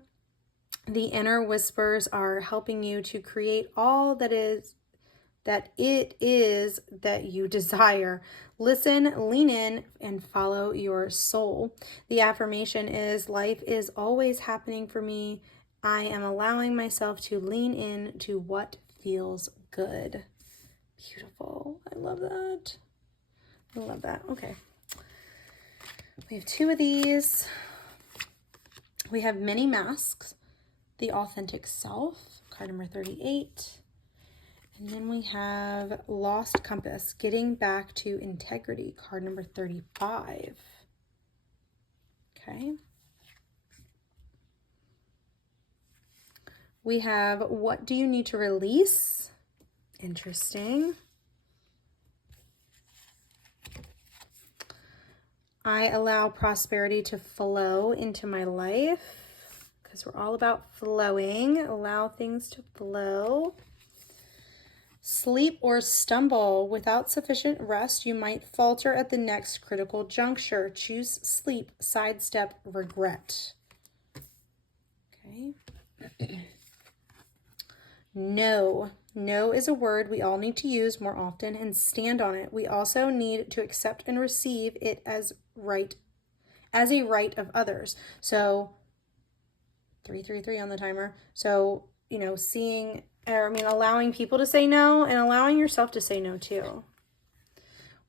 The inner whispers are helping you to create all that it is that you desire. Listen, lean in, and follow your soul. The affirmation is, life is always happening for me. I am allowing myself to lean in to what feels good. Beautiful. I love that. I love that. Okay. We have 2 of these. We have Many Masks, The Authentic Self, card number 38. And then we have Lost Compass, Getting Back to Integrity, card number 35. Okay. We have What Do You Need to Release? Interesting. I allow prosperity to flow into my life, because we're all about flowing. Allow things to flow. Sleep or stumble. Without sufficient rest, you might falter at the next critical juncture. Choose sleep, sidestep regret. Okay. No. No is a word we all need to use more often and stand on it. We also need to accept and receive it as a right of others. So 333 on the timer. So, you know, allowing people to say no and allowing yourself to say no too.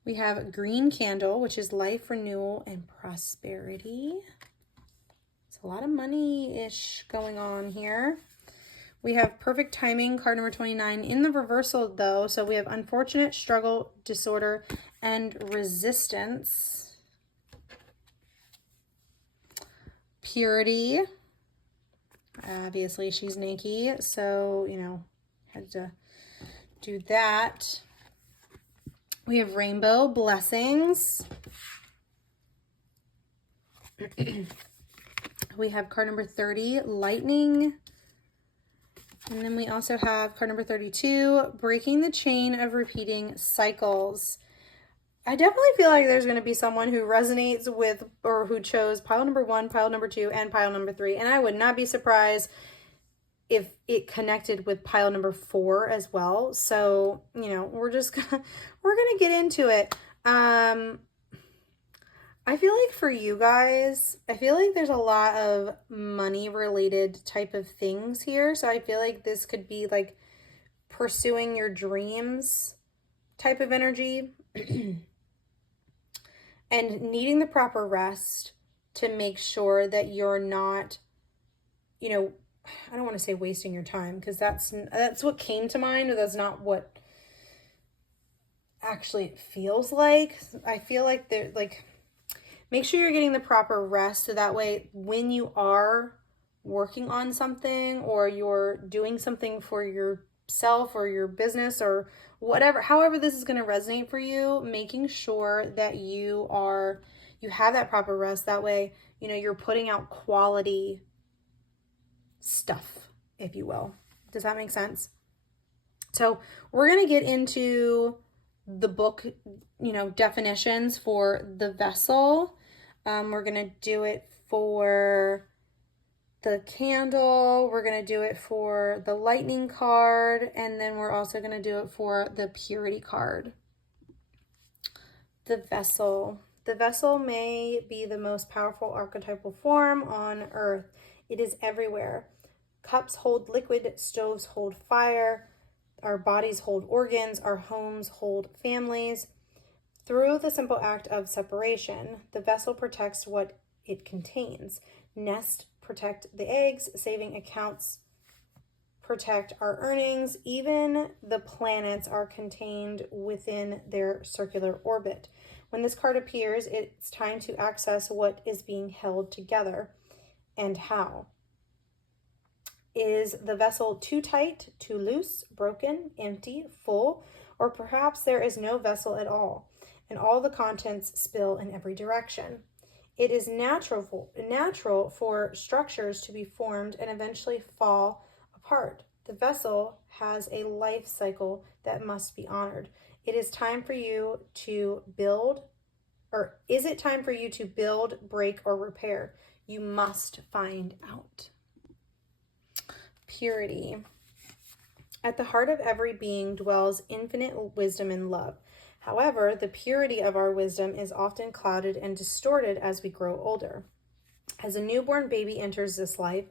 We have Green Candle, which is life, renewal, and prosperity. It's a lot of money-ish going on here. We have Perfect Timing, card number 29, in the reversal though. So we have Unfortunate, Struggle, Disorder, and Resistance. Purity. Obviously she's Nikki, so, you know, had to do that. We have Rainbow, Blessings. We have card number 30, Lightning. And then we also have card number 32, Breaking the Chain of Repeating Cycles. I definitely feel like there's going to be someone who resonates with, or who chose pile number 1, pile number 2, and pile number 3. And I would not be surprised if it connected with pile number 4 as well. So, you know, we're gonna get into it. I feel like for you guys, I feel like there's a lot of money related type of things here. So I feel like this could be like pursuing your dreams type of energy and needing the proper rest to make sure that you're not, you know, I don't want to say wasting your time, because that's what came to mind, but that's not what actually it feels like. I feel like make sure you're getting the proper rest, so that way when you are working on something or you're doing something for yourself or your business or whatever, however this is going to resonate for you, making sure that you have that proper rest. That way, you know, you're putting out quality stuff, if you will. Does that make sense? So we're going to get into the book, you know, definitions for the vessel. We're going to do it for the candle. We're going to do it for the lightning card. And then we're also going to do it for the purity card. The vessel. The vessel may be the most powerful archetypal form on earth. It is everywhere. Cups hold liquid, stoves hold fire, our bodies hold organs, our homes hold families. Through the simple act of separation, the vessel protects what it contains. Nest protect the eggs, saving accounts protect our earnings. Even the planets are contained within their circular orbit. When this card appears, it's time to access what is being held together and how. Is the vessel too tight, too loose, broken, empty, full, or perhaps there is no vessel at all, and all the contents spill in every direction? It is natural for structures to be formed and eventually fall apart. The vessel has a life cycle that must be honored. It is time for you to build, or is it time for you to build, break, or repair? You must find out. Purity. At the heart of every being dwells infinite wisdom and love. However, the purity of our wisdom is often clouded and distorted as we grow older. As a newborn baby enters this life,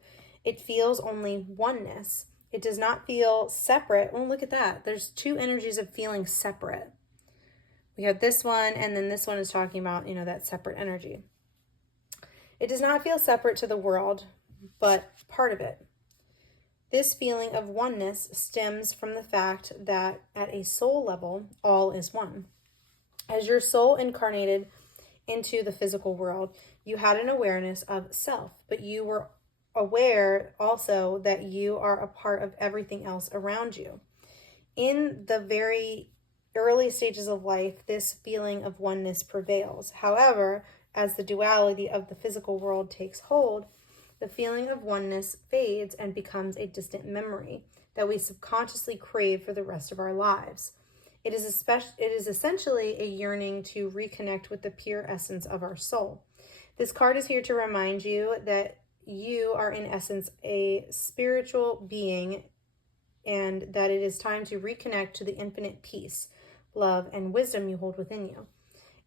it feels only oneness. It does not feel separate. Oh, look at that. There's two energies of feeling separate. We have this one, and then this one is talking about, that separate energy. It does not feel separate to the world, but part of it. This feeling of oneness stems from the fact that at a soul level, all is one. As your soul incarnated into the physical world, you had an awareness of self, but you were aware also that you are a part of everything else around you. In the very early stages of life, this feeling of oneness prevails. However, as the duality of the physical world takes hold, the feeling of oneness fades and becomes a distant memory that we subconsciously crave for the rest of our lives. It is essentially a yearning to reconnect with the pure essence of our soul. This card is here to remind you that you are in essence a spiritual being, and that it is time to reconnect to the infinite peace, love, and wisdom you hold within you.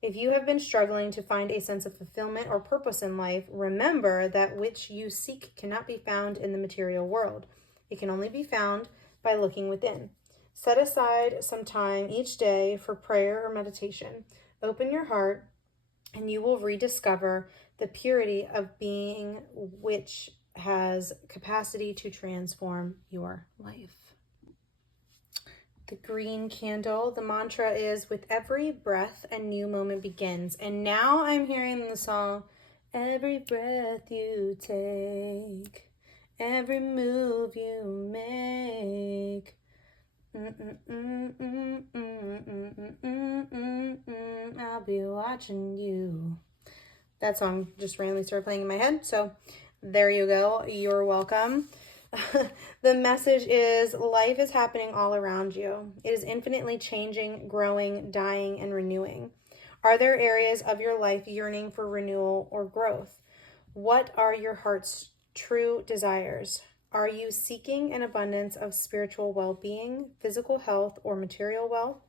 If you have been struggling to find a sense of fulfillment or purpose in life, remember that which you seek cannot be found in the material world. It can only be found by looking within. Set aside some time each day for prayer or meditation. Open your heart, and you will rediscover the purity of being, which has capacity to transform your life. The green candle, the mantra is, with every breath a new moment begins. And now I'm hearing the song, every breath you take, every move you make, I'll be watching you. That song just randomly started playing in my head, so there you go. You're welcome. The message is, life is happening all around you. It is infinitely changing, growing, dying, and renewing. Are there areas of your life yearning for renewal or growth? What are your heart's true desires? Are you seeking an abundance of spiritual well-being, physical health, or material wealth?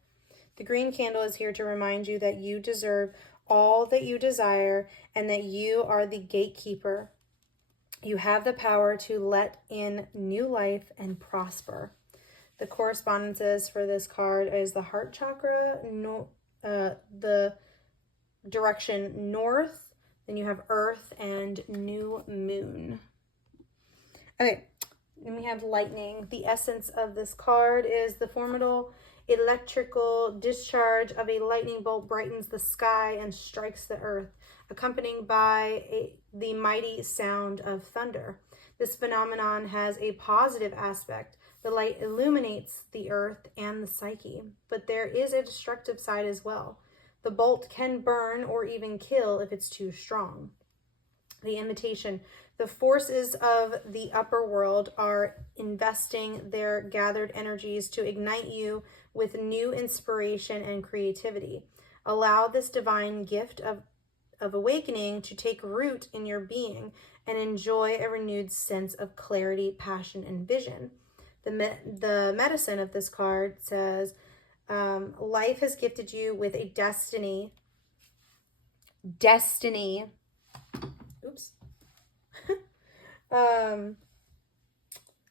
The green candle is here to remind you that you deserve all that you desire and that you are the gatekeeper. You have the power to let in new life and prosper. The correspondences for this card is the heart chakra, the direction north, then you have earth and new moon. Okay, then we have lightning. The essence of this card is the formidable electrical discharge of a lightning bolt brightens the sky and strikes the earth, accompanied by the mighty sound of thunder. This phenomenon has a positive aspect. The light illuminates the earth and the psyche, but there is a destructive side as well. The bolt can burn or even kill if it's too strong. The invitation. The forces of the upper world are investing their gathered energies to ignite you with new inspiration and creativity. Allow this divine gift of awakening to take root in your being and enjoy a renewed sense of clarity, passion, and vision. The medicine of this card says, life has gifted you with a destiny. Oops.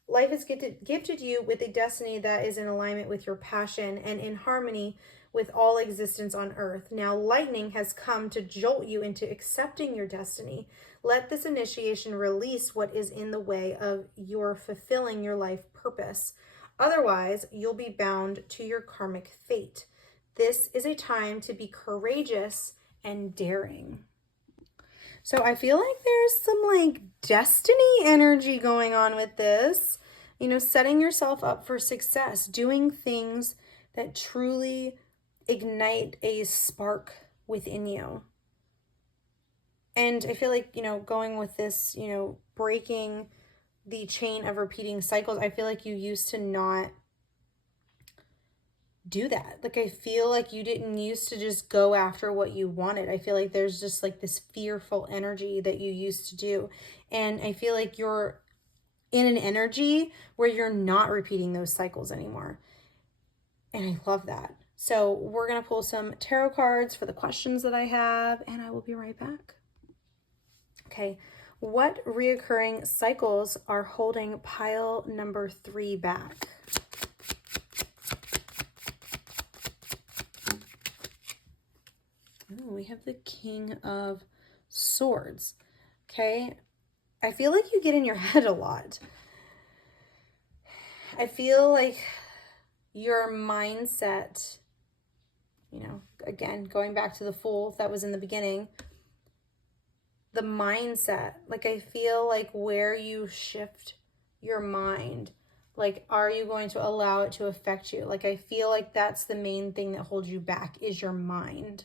Life has gifted you with a destiny that is in alignment with your passion and in harmony with all existence on earth. Now lightning has come to jolt you into accepting your destiny. Let this initiation release what is in the way of your fulfilling your life purpose. Otherwise, you'll be bound to your karmic fate. This is a time to be courageous and daring. So I feel like there's some destiny energy going on with this. Setting yourself up for success, doing things that truly ignite a spark within you. And I feel like, going with this, breaking the chain of repeating cycles, I feel like you used to not do that. I feel like you didn't used to just go after what you wanted. I feel like there's just this fearful energy that you used to do. And I feel like you're in an energy where you're not repeating those cycles anymore. And I love that. So we're going to pull some tarot cards for the questions that I have, and I will be right back. Okay. What reoccurring cycles are holding pile number 3 back? Oh, we have the King of Swords. Okay. I feel like you get in your head a lot. I feel like your mindset, you know, again, going back to the Fool that was in the beginning, the mindset, like I feel like where you shift your mind, like, are you going to allow it to affect you? Like, I feel like that's the main thing that holds you back is your mind.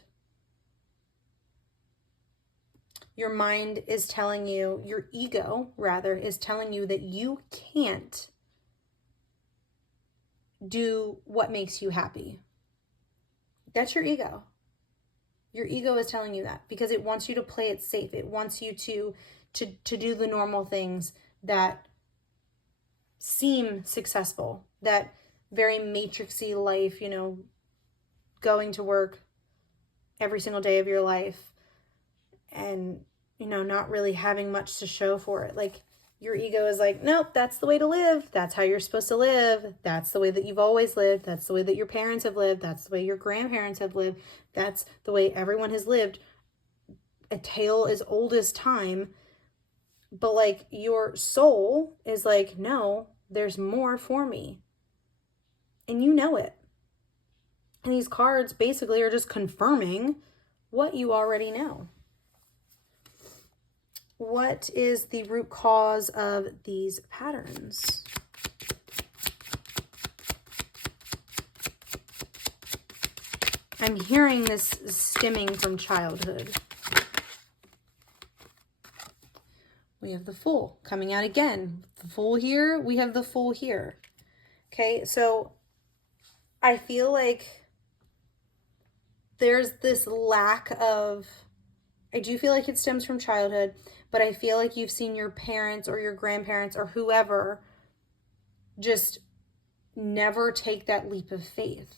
Your mind is telling you, your ego rather, is telling you that you can't do what makes you happy. That's your ego. Your ego is telling you that because it wants you to play it safe. It wants you to do the normal things that seem successful, that very matrixy life, you know, going to work every single day of your life and, you know, not really having much to show for it. Like, your ego is like, nope, that's the way to live. That's how you're supposed to live. That's the way that you've always lived. That's the way that your parents have lived. That's the way your grandparents have lived. That's the way everyone has lived. A tale as old as time. But like, your soul is like, no, there's more for me. And you know it. And these cards basically are just confirming what you already know. What is the root cause of these patterns? I'm hearing this stemming from childhood. We have the Fool coming out again. The Fool here, we have the Fool here. Okay, so I feel like there's this lack of, I do feel like it stems from childhood, but I feel like you've seen your parents or your grandparents or whoever just never take that leap of faith.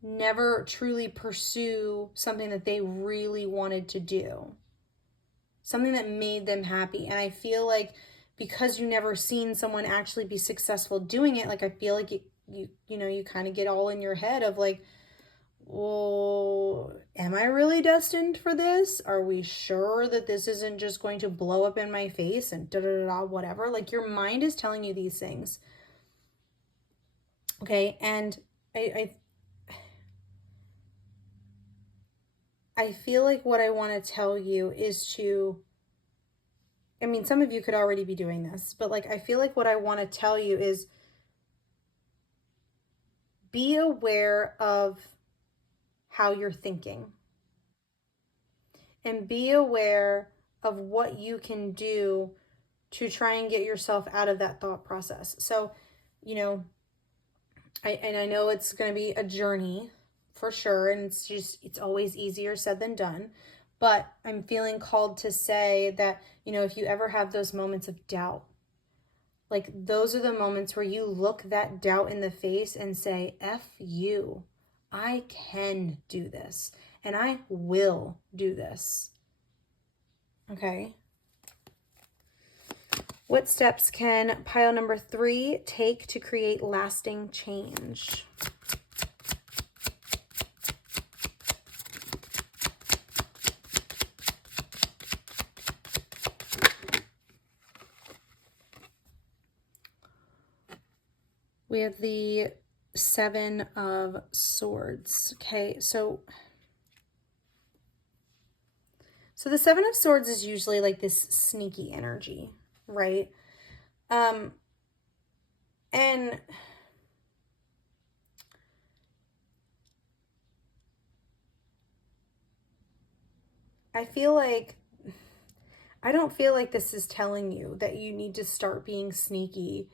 Never truly pursue something that they really wanted to do. Something that made them happy. And I feel like because you never seen someone actually be successful doing it, like I feel like you kind of get all in your head of like, well, am I really destined for this? Are we sure that this isn't just going to blow up in my face and whatever? Like, your mind is telling you these things. Okay, and I feel like what I want to tell you is to, I mean, some of you could already be doing this, but like, I feel like what I want to tell you is be aware of how you're thinking and be aware of what you can do to try and get yourself out of that thought process. So, you know, I know it's going to be a journey for sure. And it's always easier said than done. But I'm feeling called to say that, you know, if you ever have those moments of doubt, like those are the moments where you look that doubt in the face and say, F you, I can do this and I will do this. Okay. What steps can pile number 3 take to create lasting change? We have the 7 of Swords. Okay, so the 7 of Swords is usually like this sneaky energy, right? And I feel like, I don't feel like this is telling you that you need to start being sneaky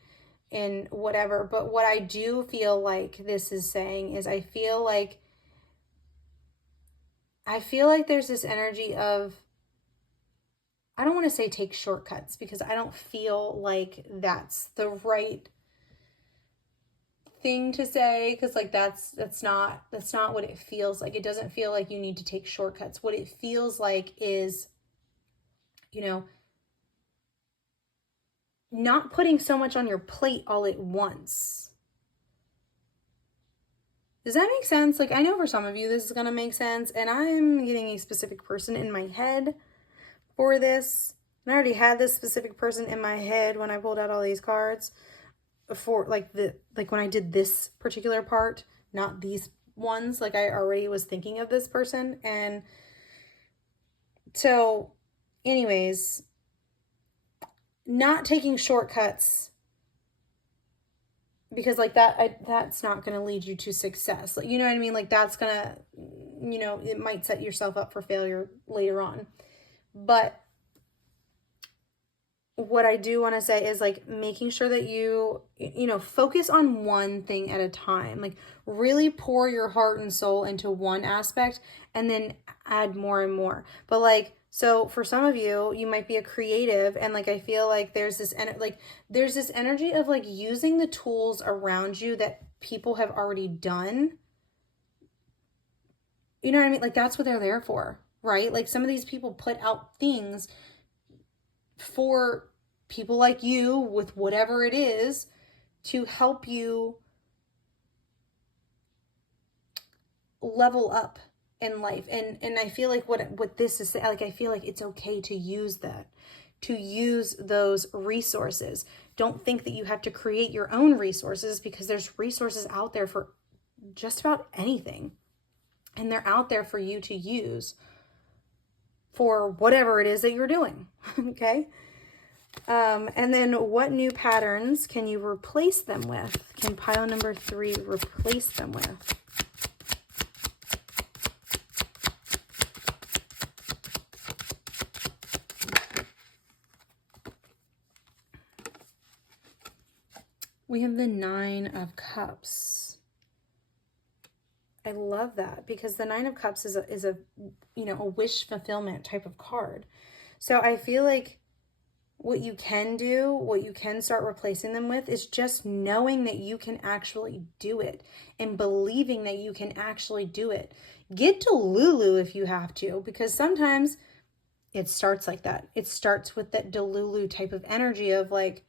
and whatever, but what I do feel like this is saying is I feel like there's this energy of, I don't want to say take shortcuts because I don't feel like that's the right thing to say, because like that's not what it feels like. It doesn't feel like you need to take shortcuts. What it feels like is you know, not putting so much on your plate all at once. Does that make sense? Like, I know for some of you this is going to make sense, and I'm getting a specific person in my head for this. And I already had this specific person in my head when I pulled out all these cards for like when I did this particular part, not these ones. Like, I already was thinking of this person. And so anyways, not taking shortcuts, because like that's not going to lead you to success. Like, you know what I mean? Like, that's going to, you know, it might set yourself up for failure later on. But what I do want to say is like making sure that you know, focus on one thing at a time. Like, really pour your heart and soul into one aspect and then add more and more. But like, so for some of you, you might be a creative, and like I feel like there's this energy of like using the tools around you that people have already done. You know what I mean? Like, that's what they're there for, right? Like, some of these people put out things for people like you with whatever it is to help you level up in life. And I feel like what this is, like, I feel like it's okay to use that, to use those resources. Don't think that you have to create your own resources, because there's resources out there for just about anything, and they're out there for you to use for whatever it is that you're doing. Okay. And then what new patterns can you replace them with? Can pile number 3 replace them with? We have the 9 of Cups. I love that, because the 9 of Cups is a you know, a wish fulfillment type of card. So I feel like what you can do, what you can start replacing them with, is just knowing that you can actually do it and believing that you can actually do it. Get to Lulu if you have to, because sometimes it starts like that. It starts with that Delulu type of energy of like,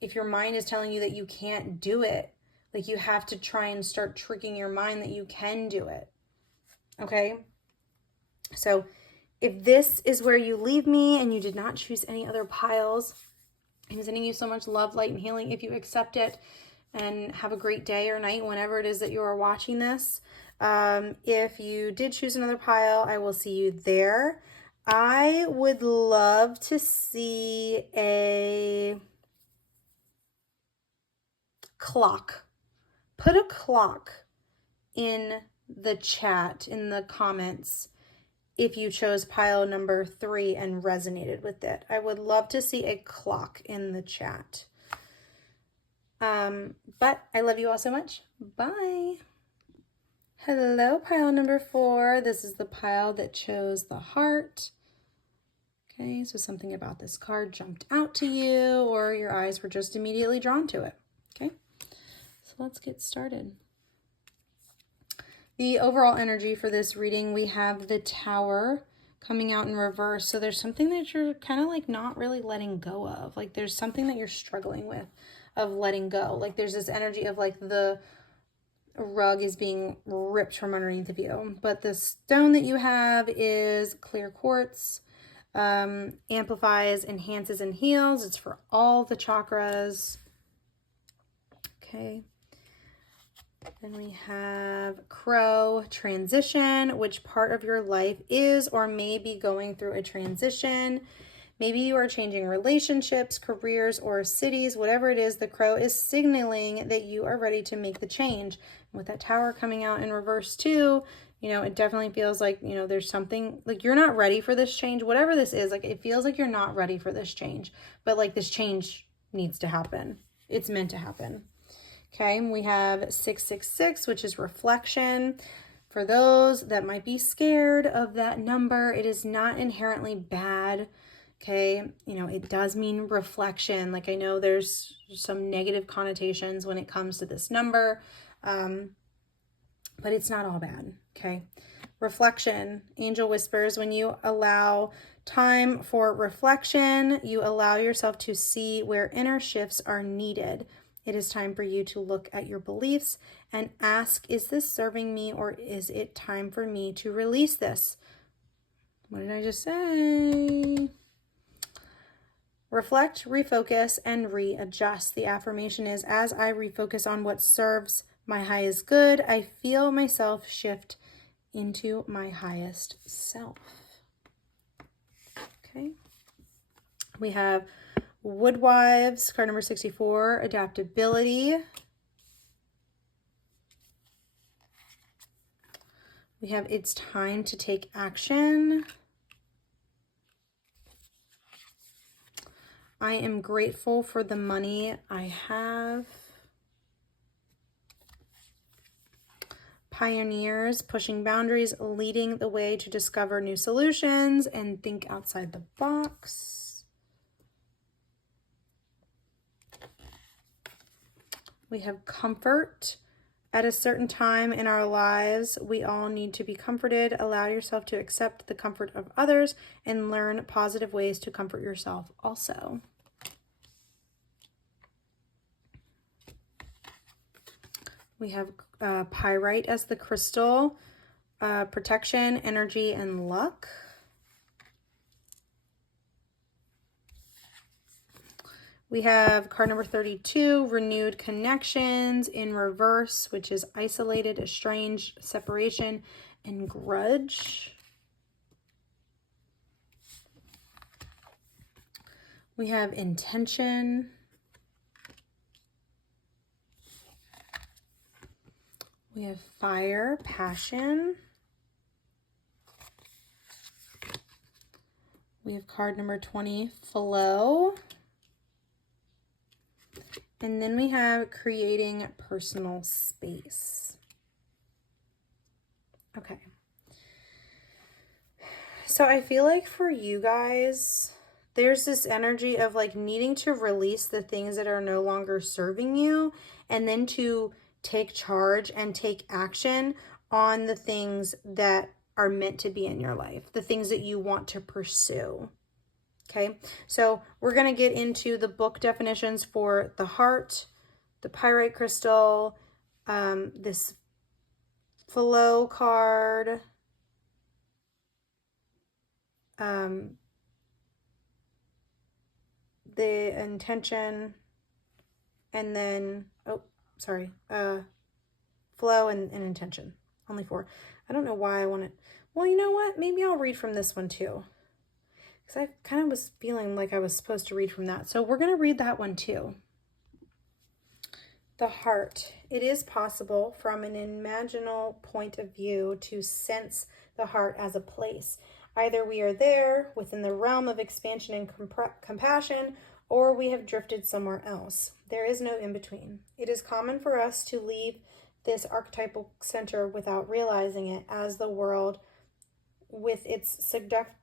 if your mind is telling you that you can't do it, like, you have to try and start tricking your mind that you can do it. Okay? So if this is where you leave me and you did not choose any other piles, I'm sending you so much love, light, and healing if you accept it. And have a great day or night whenever it is that you are watching this. If you did choose another pile, I will see you there. I would love to see a clock. Put a clock in the chat, in the comments, if you chose pile number 3 and resonated with it. I would love to see a clock in the chat. But I love you all so much. Bye. Hello, pile number 4. This is the pile that chose the heart. Okay, so something about this card jumped out to you, or your eyes were just immediately drawn to it. Okay, so let's get started. The overall energy for this reading, we have the Tower coming out in reverse. So there's something that you're kind of like not really letting go of. Like, there's something that you're struggling with of letting go. Like, there's this energy of like the rug is being ripped from underneath of you. But the stone that you have is clear quartz. Amplifies, enhances, and heals. It's for all the chakras. Okay. Then we have Crow, transition. Which part of your life is or may be going through a transition? Maybe you are changing relationships, careers, or cities. Whatever it is, the Crow is signaling that you are ready to make the change. And with that Tower coming out in reverse too, you know, it definitely feels like, you know, there's something like you're not ready for this change. Whatever this is, like, it feels like you're not ready for this change. But like, this change needs to happen. It's meant to happen. Okay, we have 666, which is reflection. For those that might be scared of that number, it is not inherently bad. Okay, you know, it does mean reflection. Like, I know there's some negative connotations when it comes to this number, but it's not all bad. Okay, reflection, angel whispers, when you allow Time for reflection. You allow yourself to see where inner shifts are needed. It is time for you to look at your beliefs and ask, is this serving me, or is it time for me to release this? What did I just say? Reflect, refocus, and readjust. The affirmation is, as I refocus on what serves my highest good, I feel myself shift into my highest self. Okay. We have Woodwives, card number 64, adaptability. We have it's time to take action. I am grateful for the money I have. Pioneers, pushing boundaries, leading the way to discover new solutions and think outside the box. We have comfort. At a certain time in our lives, we all need to be comforted. Allow yourself to accept the comfort of others and learn positive ways to comfort yourself also. We have pyrite as the crystal, protection, energy, and luck. We have card number 32, renewed connections in reverse, which is isolated, estranged, separation, and grudge. We have intention. We have fire, passion. We have card number 20, flow. And then we have creating personal space. Okay. So I feel like for you guys, there's this energy of like needing to release the things that are no longer serving you, and then to take charge and take action on the things that are meant to be in your life, the things that you want to pursue. Okay, so we're going to get into the book definitions for the heart, the pyrite crystal, this flow card, the intention, and then, flow and intention. Only 4. I don't know why I want it. Well, you know what? Maybe I'll read from this one too, because I kind of was feeling like I was supposed to read from that. So we're going to read that one too. The heart. It is possible from an imaginal point of view to sense the heart as a place. Either we are there within the realm of expansion and compassion, or we have drifted somewhere else. There is no in between. It is common for us to leave this archetypal center without realizing it, as the world, with its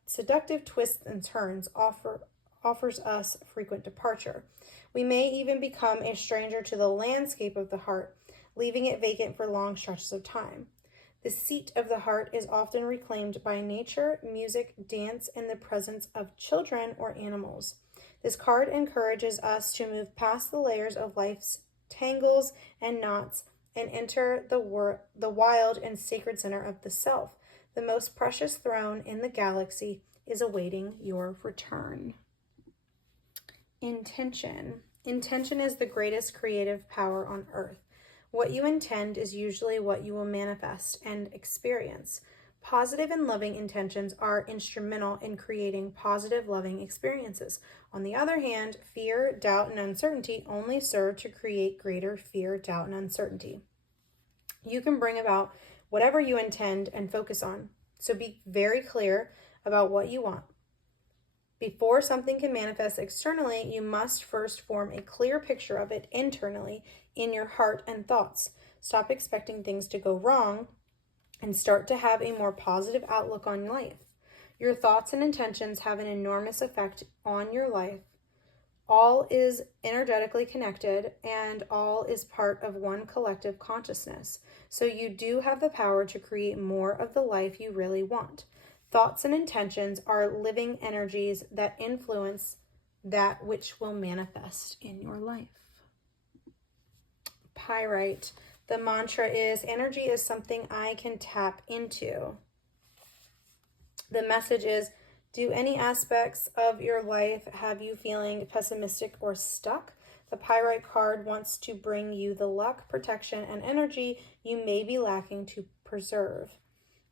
seductive twists and turns, offers us frequent departure. We may even become a stranger to the landscape of the heart, leaving it vacant for long stretches of time. The seat of the heart is often reclaimed by nature, music, dance, and the presence of children or animals. This card encourages us to move past the layers of life's tangles and knots and enter the wild and sacred center of the self. The most precious throne in the galaxy is awaiting your return. Intention. Intention is the greatest creative power on earth. What you intend is usually what you will manifest and experience. Positive and loving intentions are instrumental in creating positive, loving experiences. On the other hand, fear, doubt, and uncertainty only serve to create greater fear, doubt, and uncertainty. You can bring about whatever you intend and focus on. So be very clear about what you want. Before something can manifest externally, you must first form a clear picture of it internally in your heart and thoughts. Stop expecting things to go wrong and start to have a more positive outlook on life. Your thoughts and intentions have an enormous effect on your life. All is energetically connected, and all is part of one collective consciousness. So you do have the power to create more of the life you really want. Thoughts and intentions are living energies that influence that which will manifest in your life. Pyrite. The mantra is, energy is something I can tap into. The message is, do any aspects of your life have you feeling pessimistic or stuck? The Pyrite card wants to bring you the luck, protection, and energy you may be lacking to preserve.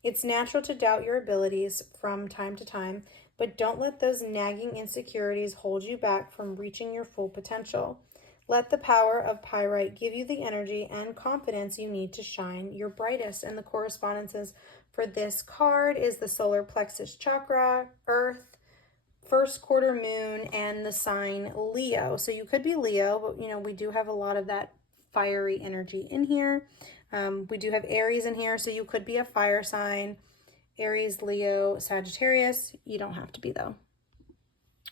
It's natural to doubt your abilities from time to time, but don't let those nagging insecurities hold you back from reaching your full potential. Let the power of Pyrite give you the energy and confidence you need to shine your brightest. And the correspondences for this card is the solar plexus chakra, Earth, first quarter moon, and the sign Leo. So you could be Leo, but we do have a lot of that fiery energy in here. We do have Aries in here, so you could be a fire sign. Aries, Leo, Sagittarius. You don't have to be, though.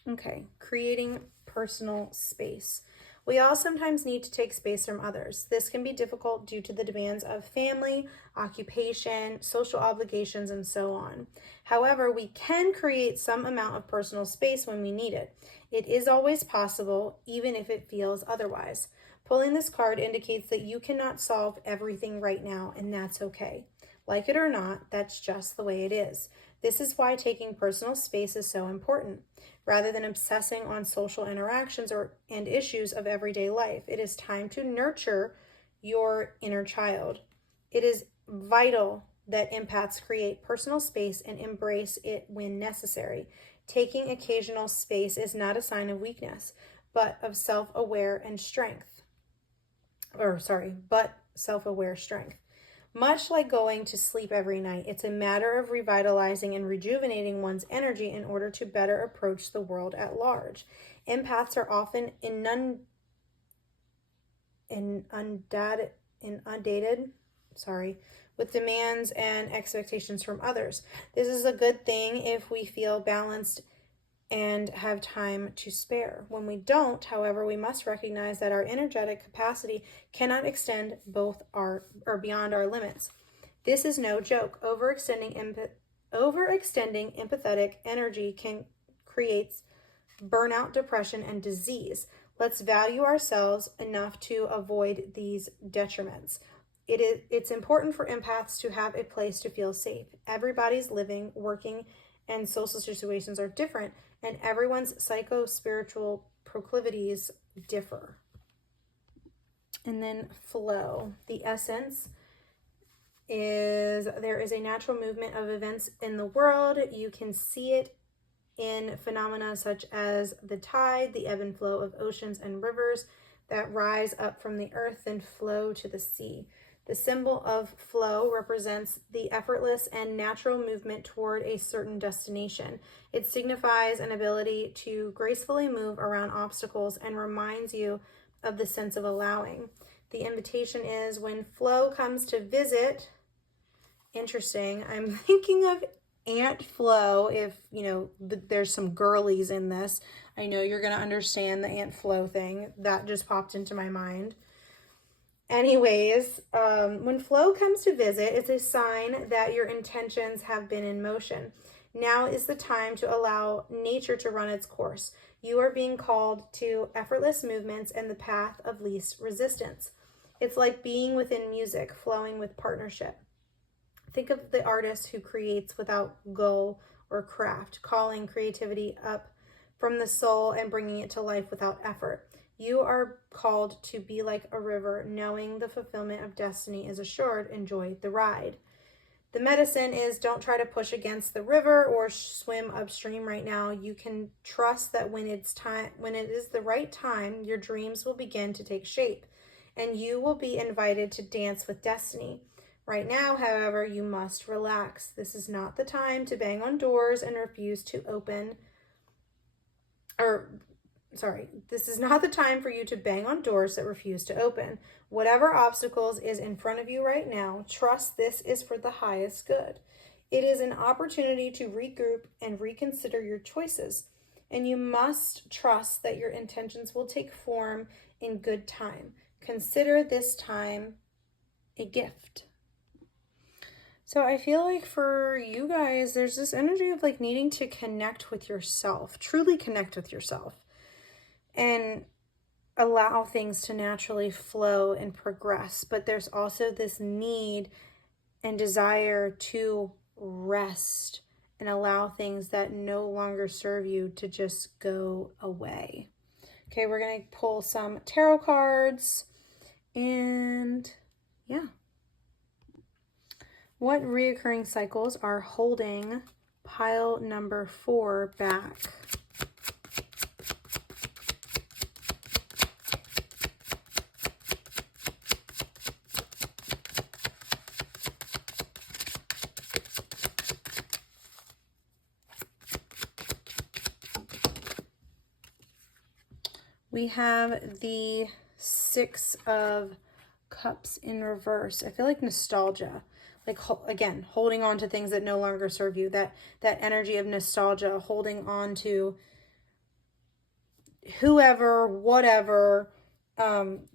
Okay, creating personal space. We all sometimes need to take space from others. This can be difficult due to the demands of family, occupation, social obligations, and so on. However, we can create some amount of personal space when we need it. It is always possible, even if it feels otherwise. Pulling this card indicates that you cannot solve everything right now, and that's okay. Like it or not, that's just the way it is. This is why taking personal space is so important. Rather than obsessing on social interactions and issues of everyday life, it is time to nurture your inner child. It is vital that empaths create personal space and embrace it when necessary. Taking occasional space is not a sign of weakness, but of self-aware strength. Much like going to sleep every night, it's a matter of revitalizing and rejuvenating one's energy in order to better approach the world at large. Empaths are often inundated with demands and expectations from others. This is a good thing if we feel balanced and have time to spare. When we don't, however, we must recognize that our energetic capacity cannot extend beyond our limits. This is no joke. Overextending empathetic energy can create burnout, depression, and disease. Let's value ourselves enough to avoid these detriments. It's important for empaths to have a place to feel safe. Everybody's living, working, and social situations are different, and everyone's psycho-spiritual proclivities differ. And then flow. The essence is there is a natural movement of events in the world. You can see it in phenomena such as the tide, the ebb and flow of oceans and rivers that rise up from the earth and flow to the sea. The symbol of flow represents the effortless and natural movement toward a certain destination. It signifies an ability to gracefully move around obstacles and reminds you of the sense of allowing. The invitation is when flow comes to visit. Interesting. I'm thinking of Aunt Flo. If, there's some girlies in this, I know you're going to understand the Aunt Flo thing. That just popped into my mind. Anyways, when flow comes to visit, it's a sign that your intentions have been in motion. Now is the time to allow nature to run its course. You are being called to effortless movements and the path of least resistance. It's like being within music, flowing with partnership. Think of the artist who creates without goal or craft, calling creativity up from the soul and bringing it to life without effort. You are called to be like a river, knowing the fulfillment of destiny is assured. Enjoy the ride. The medicine is don't try to push against the river or swim upstream right now. You can trust that when it is the right time, your dreams will begin to take shape and you will be invited to dance with destiny. Right now, however, you must relax. This is not the time to bang on doors and refuse to open this is not the time for you to bang on doors that refuse to open. Whatever obstacles is in front of you right now, trust this is for the highest good. It is an opportunity to regroup and reconsider your choices, and you must trust that your intentions will take form in good time. Consider this time a gift. So I feel like for you guys, there's this energy of like needing to connect with yourself, truly connect with yourself, and allow things to naturally flow and progress. But there's also this need and desire to rest and allow things that no longer serve you to just go away. Okay, we're going to pull some tarot cards, and yeah. What reoccurring cycles are holding pile number 4 back? We have the 6 of Cups in reverse. I feel like nostalgia, like again, holding on to things that no longer serve you, that energy of nostalgia, holding on to whoever, whatever, you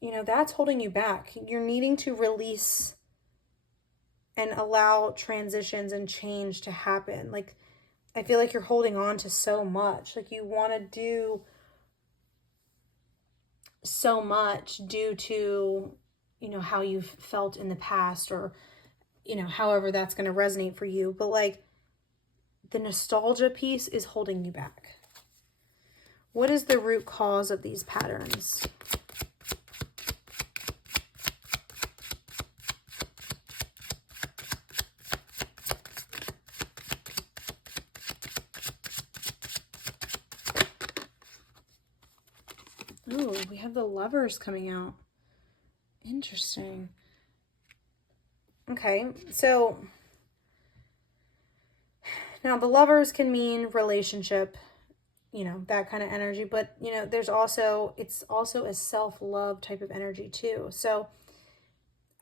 know, that's holding you back. You're needing to release and allow transitions and change to happen. Like, I feel like you're holding on to so much. Like, you want to do so much due to, you know, how you've felt in the past, or, you know, however that's going to resonate for you. But like, the nostalgia piece is holding you back. What is the root cause of these patterns? Ooh, we have the Lovers coming out. Interesting. Okay, so now the Lovers can mean relationship, you know, that kind of energy, but you know, there's also, it's also a self-love type of energy too. So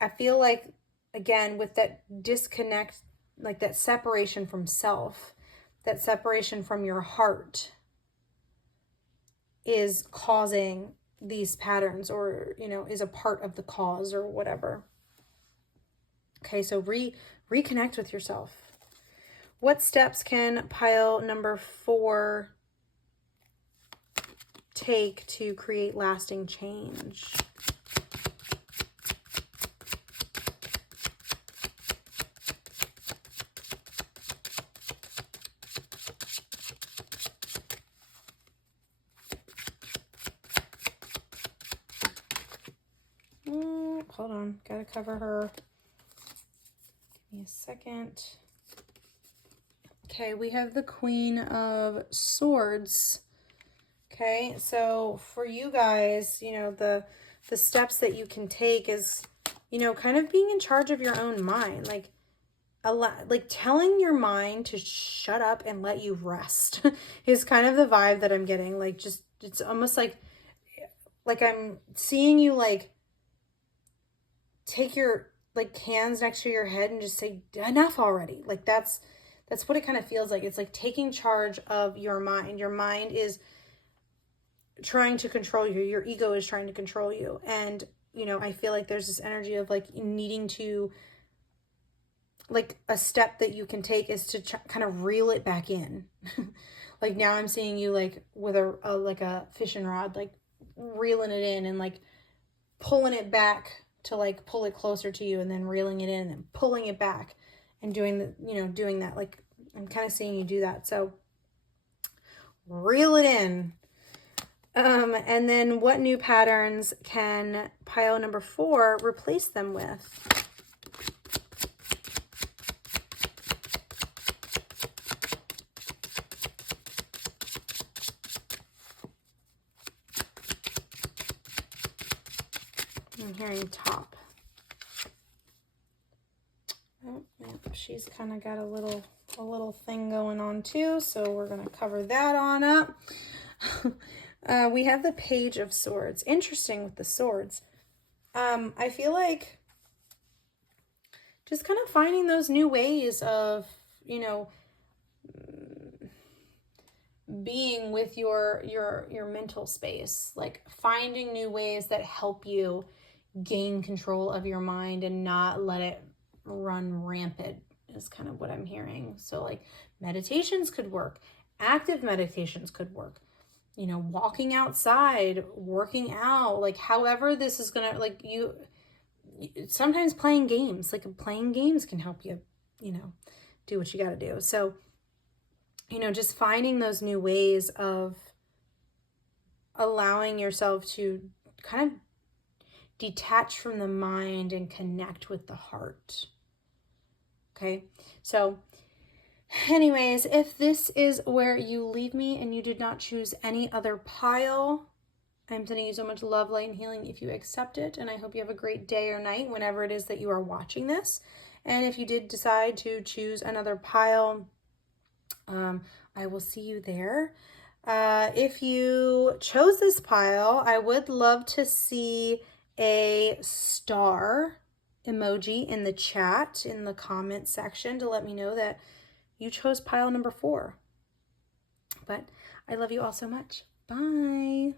I feel like, again, with that disconnect, like that separation from self, that separation from your heart is causing these patterns, or, you know, is a part of the cause or whatever. Okay, so reconnect with yourself. What steps can pile number 4 take to create lasting change? Hold on, gotta cover her. Give me a second. Okay, we have the Queen of Swords. Okay, so for you guys, you know, the steps that you can take is, you know, kind of being in charge of your own mind. Like, like telling your mind to shut up and let you rest is kind of the vibe that I'm getting. Like, just, it's almost like I'm seeing you like take your like hands next to your head and just say enough already. Like, that's what it kind of feels like. It's like taking charge of your mind. Your mind is trying to control you. Your ego is trying to control you. And, you know, I feel like there's this energy of like needing to, like, a step that you can take is to kind of reel it back in. Like, now I'm seeing you like with a like a fishing rod, like reeling it in and like pulling it back to like pull it closer to you, and then reeling it in and then pulling it back and doing the, you know, doing that. Like, I'm kind of seeing you do that. So reel it in. And then what new patterns can pile number 4 replace them with? I'm hearing top. Oh, yeah, she's kind of got a little thing going on too, so we're going to cover that on up. We have the Page of Swords. Interesting with the swords. I feel like just kind of finding those new ways of, you know, being with your mental space, like finding new ways that help you gain control of your mind and not let it run rampant is kind of what I'm hearing. So like meditations could work. Active meditations could work. You know, walking outside, working out, like however this is going to, like sometimes playing games, like playing games can help you, you know, do what you got to do. So, you know, just finding those new ways of allowing yourself to kind of detach from the mind and connect with the heart. Okay. So anyways, if this is where you leave me and you did not choose any other pile, I'm sending you so much love, light, and healing if you accept it. And I hope you have a great day or night whenever it is that you are watching this. And if you did decide to choose another pile, I will see you there. If you chose this pile, I would love to see a star emoji in the chat, in the comment section, to let me know that you chose pile number 4. But I love you all so much. Bye.